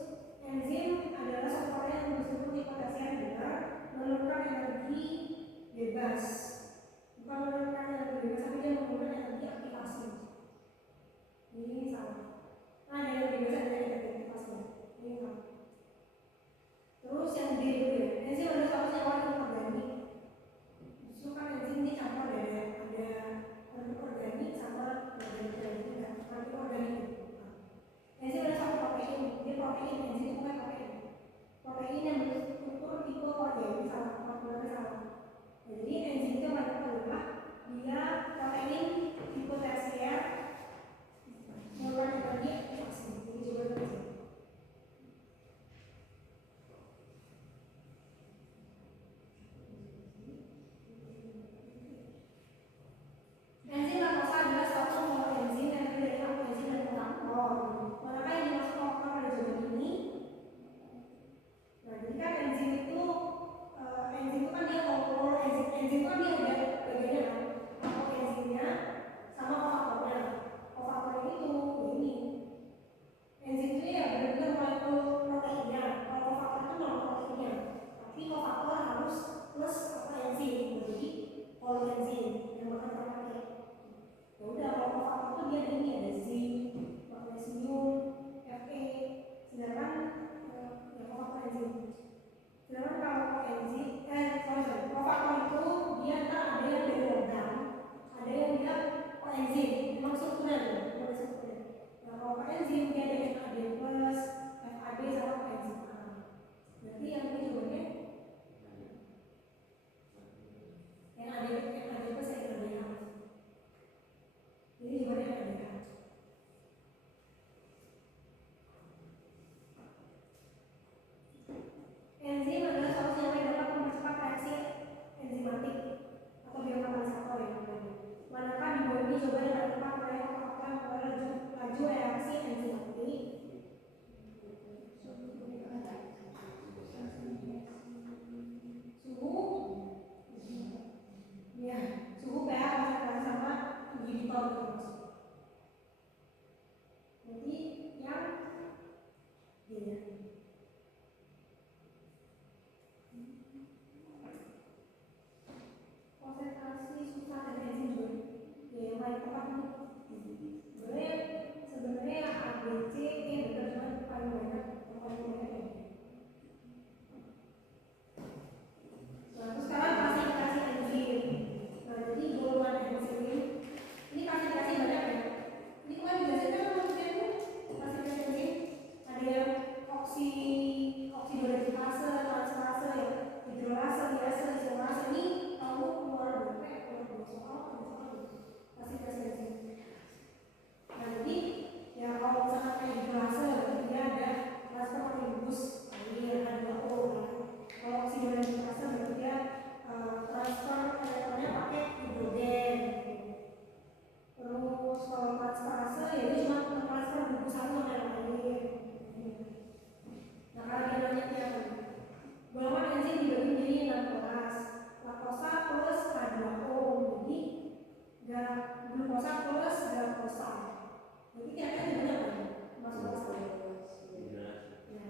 enzim adalah suatu protein yang berstruktur tipe tersier benar menurunkan energi bebas. Bukan menurunkan energi bebas, tapi dia menurunkan energi aktivasi. Ini salah. Nah, ada energi bebas ada energi aktivasi. Ini salah. Terus yang D dulu ya. Enzim adalah suatu senyawa organik. Justru kan enzim ini campur ada organik sama organik. Enzim adalah suatu protein. Dia protein. Enzim itu bukan protein. Protein yang berstruktur tipe protein salah. Formulanya salah. Jadi enzim itu adalah dia protein tipe tersier mengeluarkan energi aktivasi. Ini juga enzim. Enzim laktosa adalah suatu enzim yang terdiri dari enzim dan faktor. Manakah yang dimaksud faktor pada jawaban ini? Nah, jadi kan enzim itu kan dia kompor, enzim kan dia ada bagiannya kan, kompor enzimnya sama kofaktornya. Kofaktor itu ini enzim itu ya benar-benar molekul proteinnya. Kalau kofaktor itu non proteinnya, tapi kofaktor harus plus enzim, jadi polenzim yang bakal terpakai. Ya udah, kalau kofaktor itu dia ada ini ada zinc, magnesium, Fe, sedangkan ya kofaktor enzim. Sedangkan kalau enzim, kofaktor itu dia ntar ada yang dari logam, ada yang dia enzim, memang strukturnya tuh, bukan strukturnya. Nah kalau enzim dia ada NAD+, FAD sama enzim A. Berarti yang ini jawabannya NAD+, NAD+. Ini jawabannya NAD+. Enzim adalah suatu senyawa yang dapat mempercepat reaksi enzimatik atau biokatalisator ya namanya. Manakah di bawah ini coba yang terdapat oleh faktor yang mempengaruhi laju reaksi enzimatik? Suhu, ya, suhu pH konsentrasi sama gigital gitu maksudnya. Berarti glukosa plus galaktosa. Jadi kira-kira gimana Pak? Masuk akal ya? Ya,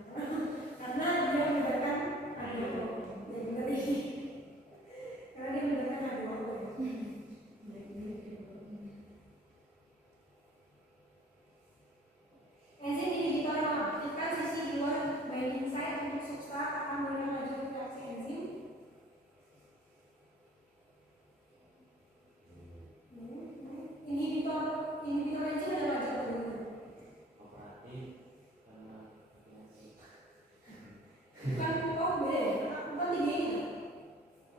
karena dia menggunakan ADO. Ya benar ini. Karena dia menggunakan ADO. Enzim inhibitor yang mengaktifkan sisi di luar binding site untuk substrat akan mendorong laju reaksi enzim. Inhibitor enzim ada wajah begitu. Kooperatif karena Bukan oh beda, bukan tiga ini.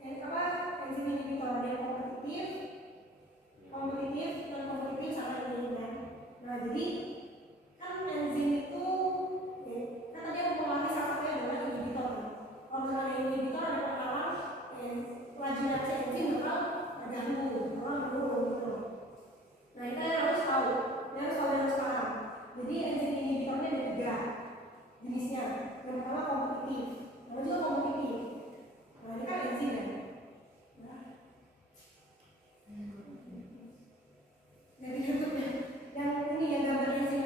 Enzim inhibitor ada yang kompetitif, non kompetitif sama ini kan. Nah jadi kan enzim itu kan tadi aku mengalami salah satunya adalah inhibitor. Kalau misalnya inhibitor ada perkara laju reaksi enzim bakal terganggu, orang menurun gitu. Nah kita harus tahu, harus paham. Jadi enzim inhibitornya ada 3 jenisnya. Yang pertama kompetitif, yang juga kompetitif. Nah ini kan enzim ya. Jadi yang ini yang gambar enzim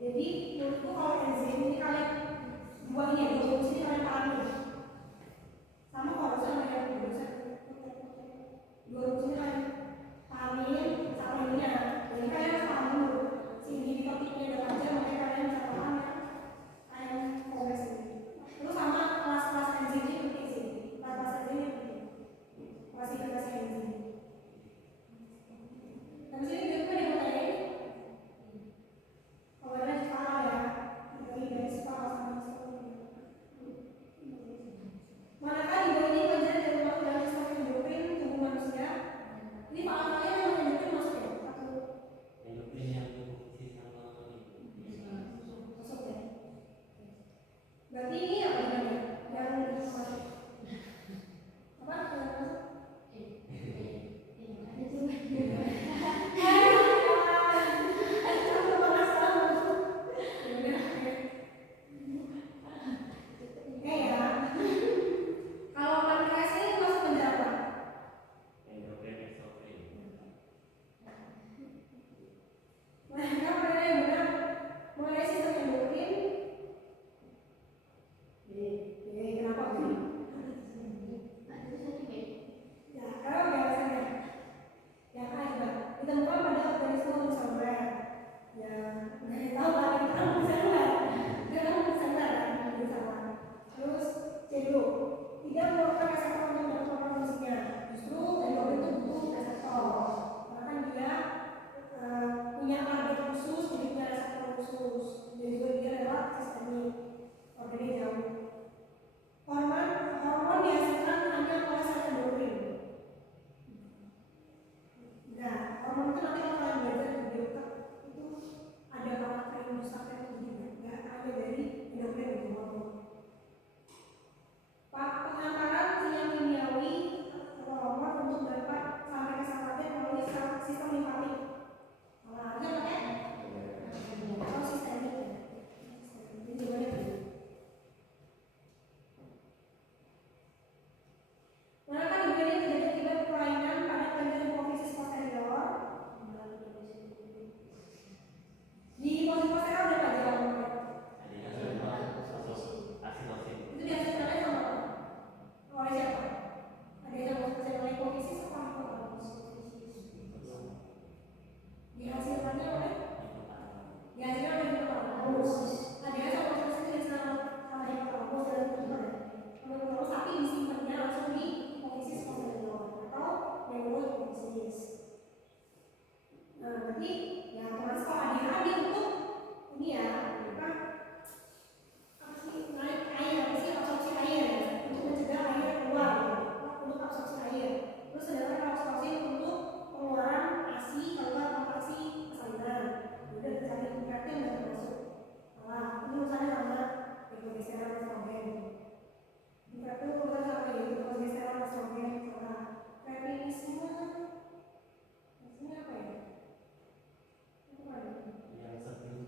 Jadi menurutku kalau enzim ini kalian buahnya di sini kalian pahami. Sama kalau sama yang biasa dua rumus ini kalian pahamin sama ininya. Jadi kalian harus paham dulu si inhibitornya udah aja, makanya kalian bisa paham ya kalian progres ini. Terus sama kelas-kelas enzim ini penting sih, kelas-kelas enzim ini penting, klasifikasi enzim. Habis ini gue juga dimutain kalau ada sekolah ya, dari sekolah sama sekolah. Manakah di bawah ini pelajaran dari waktu dan sistem endokrin tubuh manusia? Ini pahalanya yang endokrin masuk ya? Atau endokrin yang berfungsi sama masuk ya? Berarti ini apa namanya? Yang masuk? Apa? Yang masuk? Kalau pankreas ini masuk penjara. endokrin eksokrin. Mereka pada yang benar mulai sistem endokrin. Kenapa sih? Ya, kalau biasanya yang A juga ditemukan pada organisme multiseluler. Ya, nggak tahu lah kita multiseluler. Dia kan multiseluler kan, jadi sama. Terus C dulu, tidak merupakan reseptor untuk melakukan fungsinya. Justru endokrin itu butuh reseptor. Karena kan dia punya target khusus, jadi punya reseptor khusus. Dan juga dia lewat sistemik. Organnya jauh. Hormon dihasilkan hanya oleh sel endokrin. Nah, hormon itu nanti kalau kalian belajar di biokep itu ada karakter industri itu juga, nggak ada dari endokrin itu hormon. Pengantaran sinyal kimiawi atau hormon untuk dapat sampai ke saraf melalui sistem limfatik. Nah, ada pakai atau sistemik ya. Ini gimana tuh? Manakah di bagian terjadi akibat kelainan pada kelenjar hipofisis posterior? Di hipofisis posterior ada apa aja? Itu dihasilkan oleh sama apa? Oleh siapa? Ada yang dihasilkan oleh hipofisis atau hipotalamus? Dihasilkannya oleh hipotalamus. Ada yang sama seperti dihasilkan sama hipotalamus dan hipotalamus, tapi disimpannya langsung di hipofisis posterior atau neurohipofisis. Nah, berarti ya otomatis kalau ADHD untuk ini ya apa sih, naik air, apa sih, absorpsi air ya, untuk mencegah air keluar gitu. Untuk absorpsi air. Terus sedangkan absorpsi untuk pengeluaran ASI, keluar kontraksi salinan. Udah terjadi berarti yang nggak termasuk. Nah, ini urusannya sama progesteron estrogen. Berarti urusan sama yaitu progesteron estrogen sama feminisme. Maksudnya apa ya? Apa ya? yang sebelum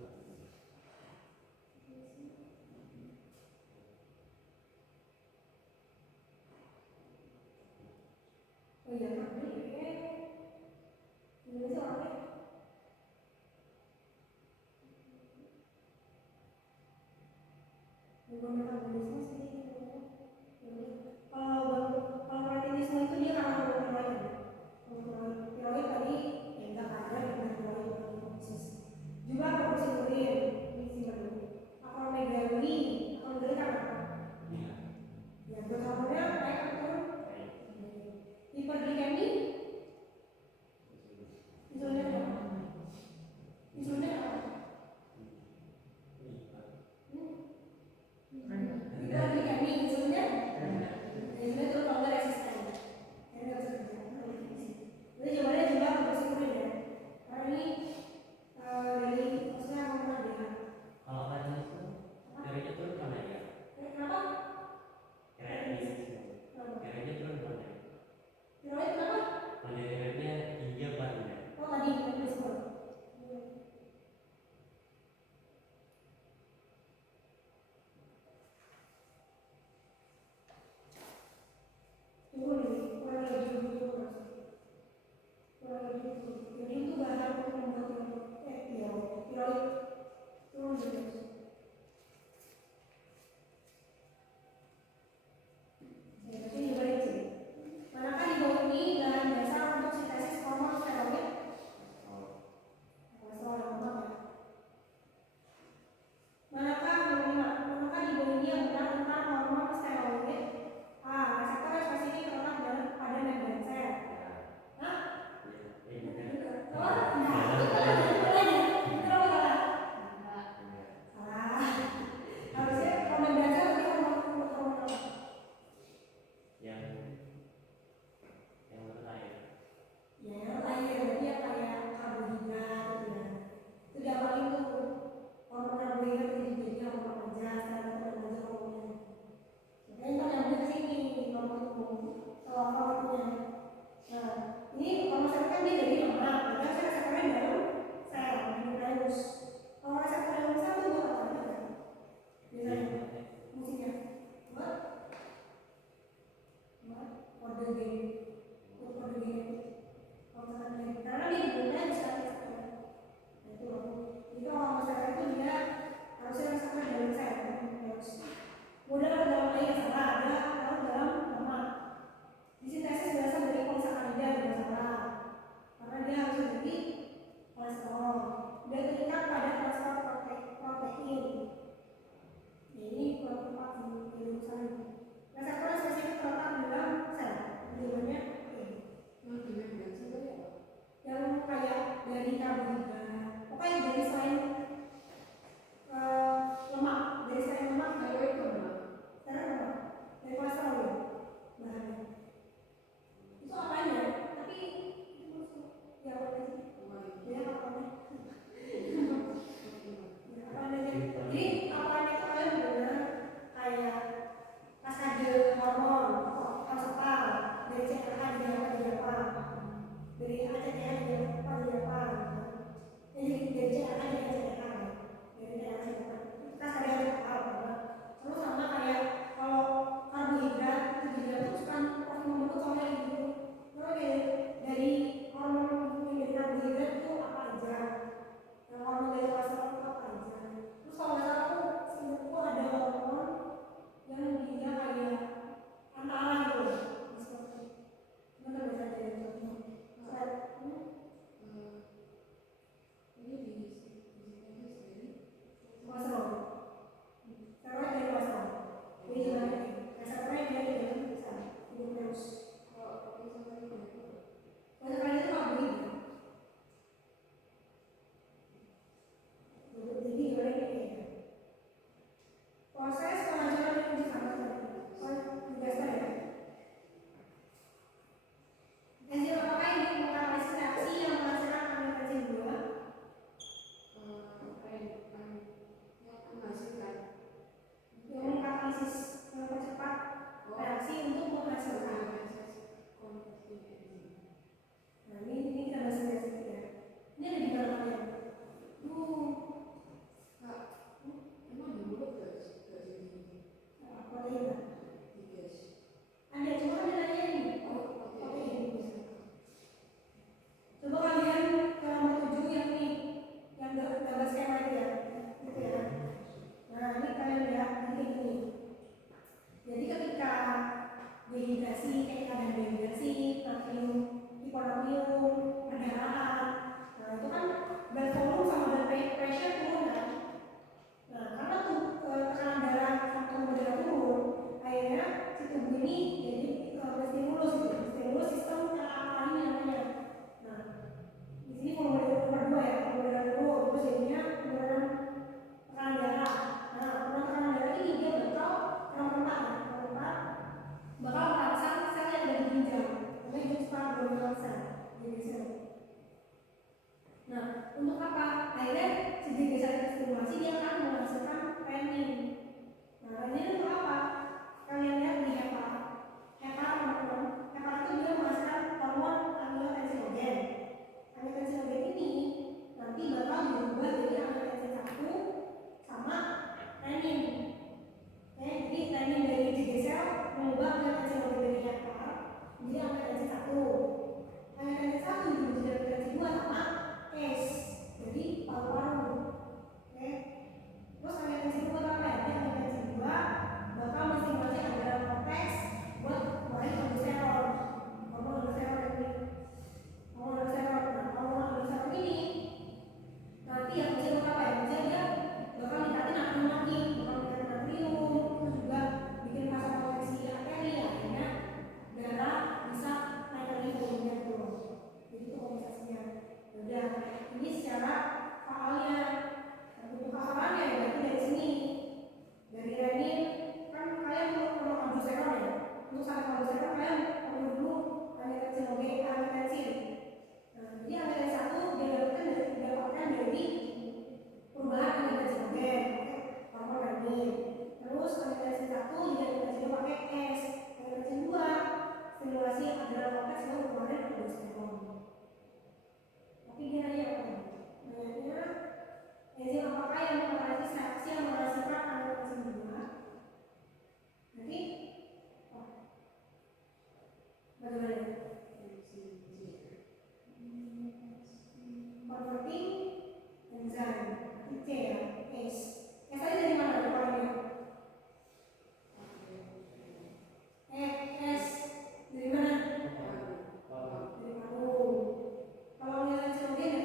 Oh iya, tapi ini soalnya bukan metabolisme sih. Kalau kreatinisme itu dia karena hormon tiroid. Hormon tiroid tadi enggak ada dengan tiroid khusus. Juga produksi urin, ini sih baru. Akromegaly, akromegaly kan apa? Ya, buat hormonnya naik atau hiperglikemi, insulinnya apa? Insulinnya apa? Hiperglikemi, insulinnya? Insulinnya terus kalau nggak resisten. Karena nggak bisa kerja. Jadi jawabannya juga produksi urin ya. Karena ini dari maksudnya hormon ADH. menghasilkan. Nah ini kita bahas spesifik ya. Ini ada di mana kalian? Emang di mulut gak jadi Protein kan? Ada, cuma kan nanya ini. Protein. Coba kalian ke nomor 7 yang ini, yang gambar skema itu ya, gitu ya. Nah ini kalian lihat ini. Jadi ketika dehidrasi, kayak keadaan dehidrasi, natrium, hiponatrium, perdarahan, nah itu kan blood volume sama blood pressure turun kan. Nah karena tuh tekanan darah sama tubuh darah turun, akhirnya si tubuh ini jadi berstimulus gitu, stimulus sistem apa ini namanya. Nah di sini formulir nomor 2 ya, formulir darah dulu, terus jadinya penurunan tekanan darah. Nah penurunan tekanan darah ini dia bakal bakal merangsang sel yang ada di ginjal, namanya juxtaglobulin cell, jadi sel. Nah untuk apa? Akhirnya si JG cell terstimulasi dia akan menghasilkan renin. Nah renin itu apa? Kalian lihat di HEPA. HEPA teman-teman, HEPA itu dia menghasilkan hormon angiotensinogen. Angiotensinogen ini nanti bakal diubah jadi angiotensin 1 sama renin. Jadi renin dari JG cell mengubah angiotensin dari HEPA jadi angiotensin 1. Angiotensin 1 diubah jadi angiotensin 2 sama S. Jadi paru-paru. Oke. Terus angiotensin 2 apa ya? Angiotensin 2 bakal menstimulasi adrenal cortex buat keluarin aldosteron. Hormon aldosteron ini. Hormon aldosteron. Nah, hormon aldosteron ini nanti yang fungsi apa ya? Fungsi dia bakal ningkatin natrium lagi, bakal ningkatin natrium, terus juga bikin vasokonstriksi arteri, akhirnya darah bisa naik lagi volumenya turun. Jadi itu kompensasinya. Udah, ini secara faalnya. Untuk hafalannya ya berarti dari sini, dari renin kan kalian perlu aldosteron ya. Untuk sampai aldosteron kalian perlu dulu angiotensin. Nah, jadi angiotensin 1 dia dapatkan dari perubahan angiotensin hormon renin. Terus angiotensin 1 juga angiotensin 2 pakai S. Angiotensin 2 stimulasi adrenal cortex baru keluarin aldosteron. Tapi dia nanya apa? Nanya enzim apakah yang mempengaruhi reaksi yang menghasilkan angiotensin 2? Nanti bagaimana? Converting enzyme C ya, S. S tadi dari mana keluarnya? S dari mana? Dari paru. Kalau angiotensin dari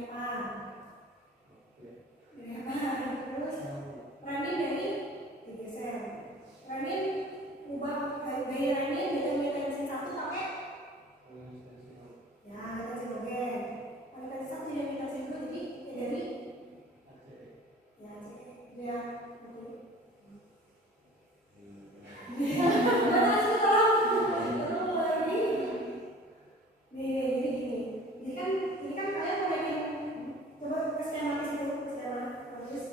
apa? Dari apa? Terus renin dari JG cell. Renin ubah dari renin dari angiotensin 1 pakai ya angiotensin. Angiotensin 1 jadi angiotensin 2 jadi dari ya dia ini kan kalian mau bikin coba ke skematis itu, skema bagus.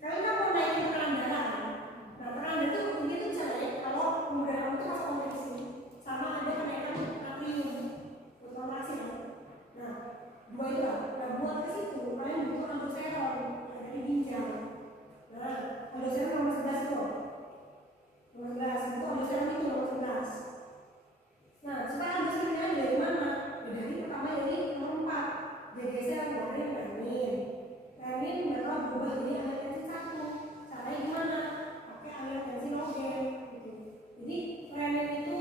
Kalian kan mau naikin tekanan darah kan? Nah tekanan darah itu ini tuh bisa naik kalau darah itu pas kontraksi sama ada kenaikan natrium buat kontraksi kan? Nah dua itu lah. Nah buat ke situ kalian butuh aldosteron ada di ginjal. Nah aldosteron nomor 11 tuh. Nomor 11 itu aldosteron itu nomor 11. Nah sekarang aldosteronnya dari mana? Dari pertama dari nomor 4 JG cell keluarin renin. Renin bakal berubah jadi angiotensin 1. Caranya gimana? Pakai angiotensinogen gitu. Jadi renin itu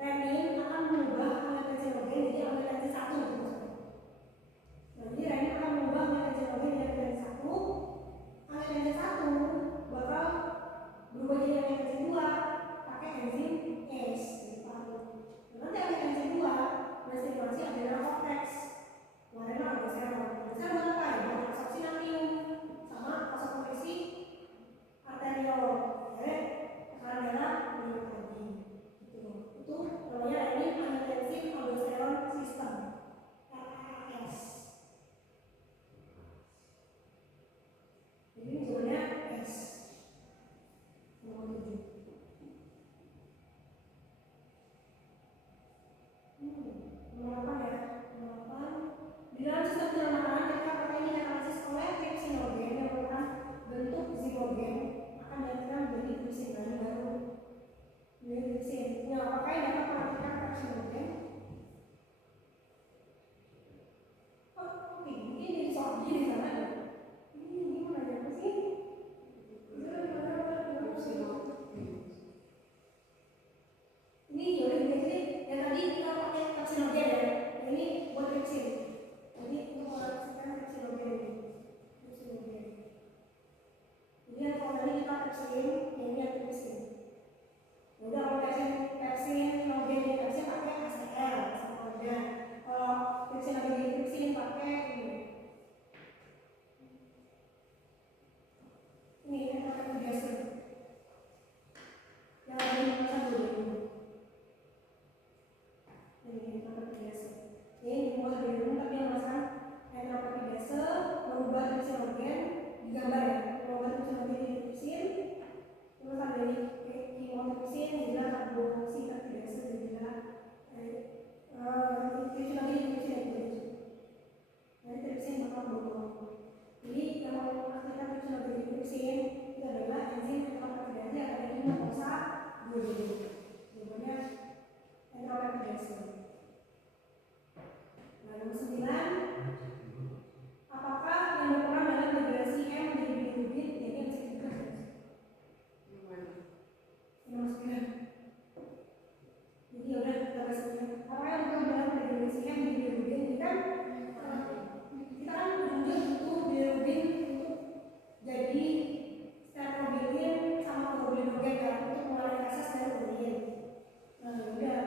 renin akan mengubah angiotensinogen jadi angiotensin 1 gitu. Nah, jadi renin akan mengubah angiotensinogen jadi angiotensin 1. Angiotensin 1 bakal berubah jadi angiotensin 2 pakai enzim S. Nanti angiotensin 2 menstimulasi adrenal cortex Nomor 9, apakah yang berperan dalam degradasi M menjadi bilirubin? Ya, ini bisa dijelaskan. Nomor 9. Jadi ya udah kita bahas ini. Apakah yang berperan dalam degradasi M menjadi bilirubin? Ini kan kita kan ujung-ujung butuh bilirubin untuk jadi sternobilin sama globulinogen kan untuk mengalami proses sternobilin. Nah, udah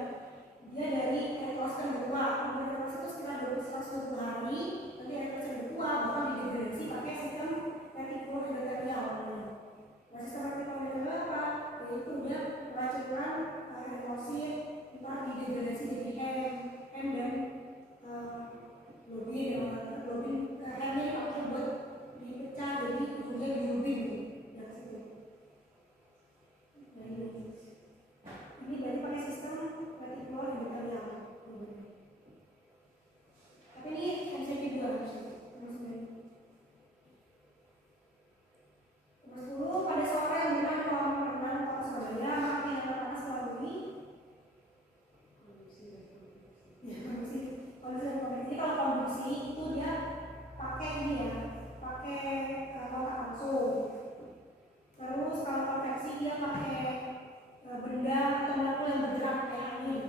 dia dari eritros yang kedua, kemudian eritros itu sekitar 120 hari, nanti eritros yang kedua bakal didegradasi pakai sistem retikulum endotelial. Nah, sistem retikulum endotelial apa? Yaitu dia pelacuran eritrosit entah didegradasi jadi M dan globin, M-nya dipakai buat dipecah jadi ujungnya bilirubin dari situ. Nah, ini berarti pakai sistem retikulum endotelial. Tapi ini MCQ 2 Nomor 10, pada seorang yang berenang kolam renang kota Surabaya, maka yang panas melalui kondisi dan konveksi. Jadi kalau kondisi itu dia pakai ini ya, pakai kontak langsung. Terus kalau konveksi dia pakai benda atau molekul yang bergerak kayak angin.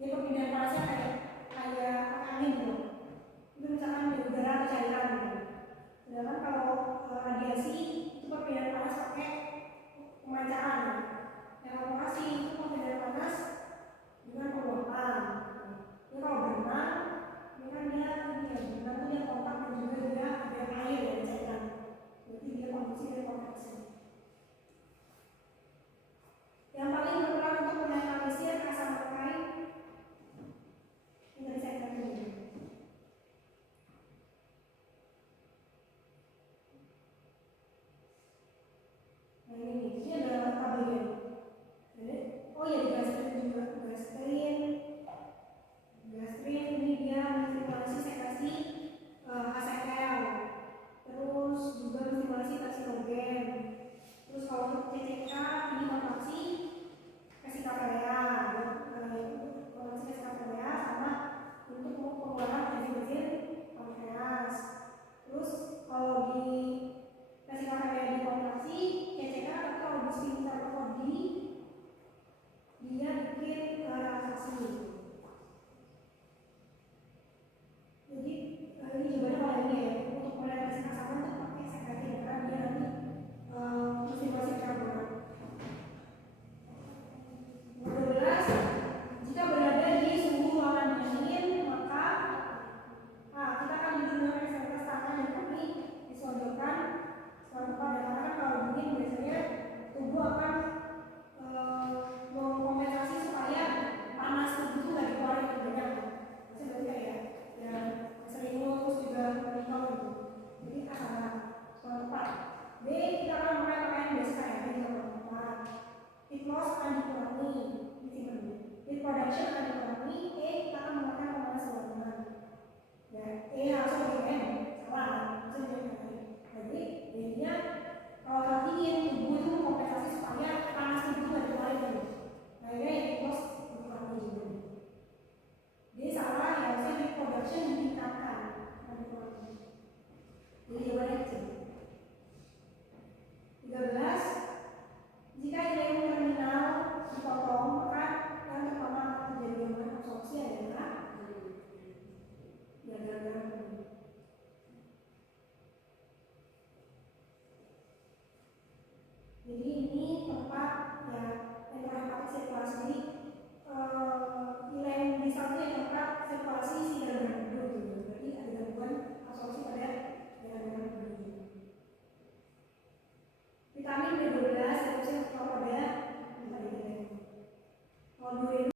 Dia perpindahan panasnya kayak pakai angin gitu. Itu misalkan di udara atau cairan gitu. Sedangkan kalau radiasi itu perpindahan panas pakai pemancaraan. Yang evaporasi itu perpindahan panas dengan penguapan. Jadi kalau berenang, ini kan dia berenang tuh dia kontak dan juga dia ada air dan cairan. Berarti dia kondisi dan konveksi. Yang paling berperan untuk menetralisir asam alkain ini dari saya katakan ini. Nah ini adalah tabelnya. Oh ya, gastrin juga, gastrin ini dia menstimulasi sekresi HCl, terus juga menstimulasi taksinogen. Terus kalau untuk CCK ini kontraksi vesikaria, kontraksi vesikaria sama untuk pengeluaran enzim pankreas. Terus kalau di vesikaria di kontraksi CCK, tapi kalau di sphincter dia bikin relaksasi. Jadi ini jawabannya kalau ini ya, untuk melakukan asaman itu pakai sekreti karena dia nanti menstimulasi karbonat. Nomor 12, jika berada di suhu ruangan dingin maka kita akan menggunakan ekstremis tangan dan kaki disodorkan setelah tepat. Dan karena kalau dingin biasanya tubuh akan mengkompensasi supaya panas tubuh itu nggak dikeluarin lebih banyak. Maksudnya berarti kayak ya selimut terus juga penikau gitu. Jadi setelah tepat. B, kita akan memakai pakaian biasa ya, ini yang tepat. Heat loss akan dikurangi, disimpan. Heat production akan dikurangi. E, kita akan memakai pemanas ruangan. Ya, E harusnya pakai M, salah. Maksudnya jadi intinya kalau dingin tubuh itu mengkompensasi supaya panas tubuh nggak dikeluarin gitu. Akhirnya ya heat loss dikurangi juga. Dia salah ya, harusnya heat production ditingkatkan.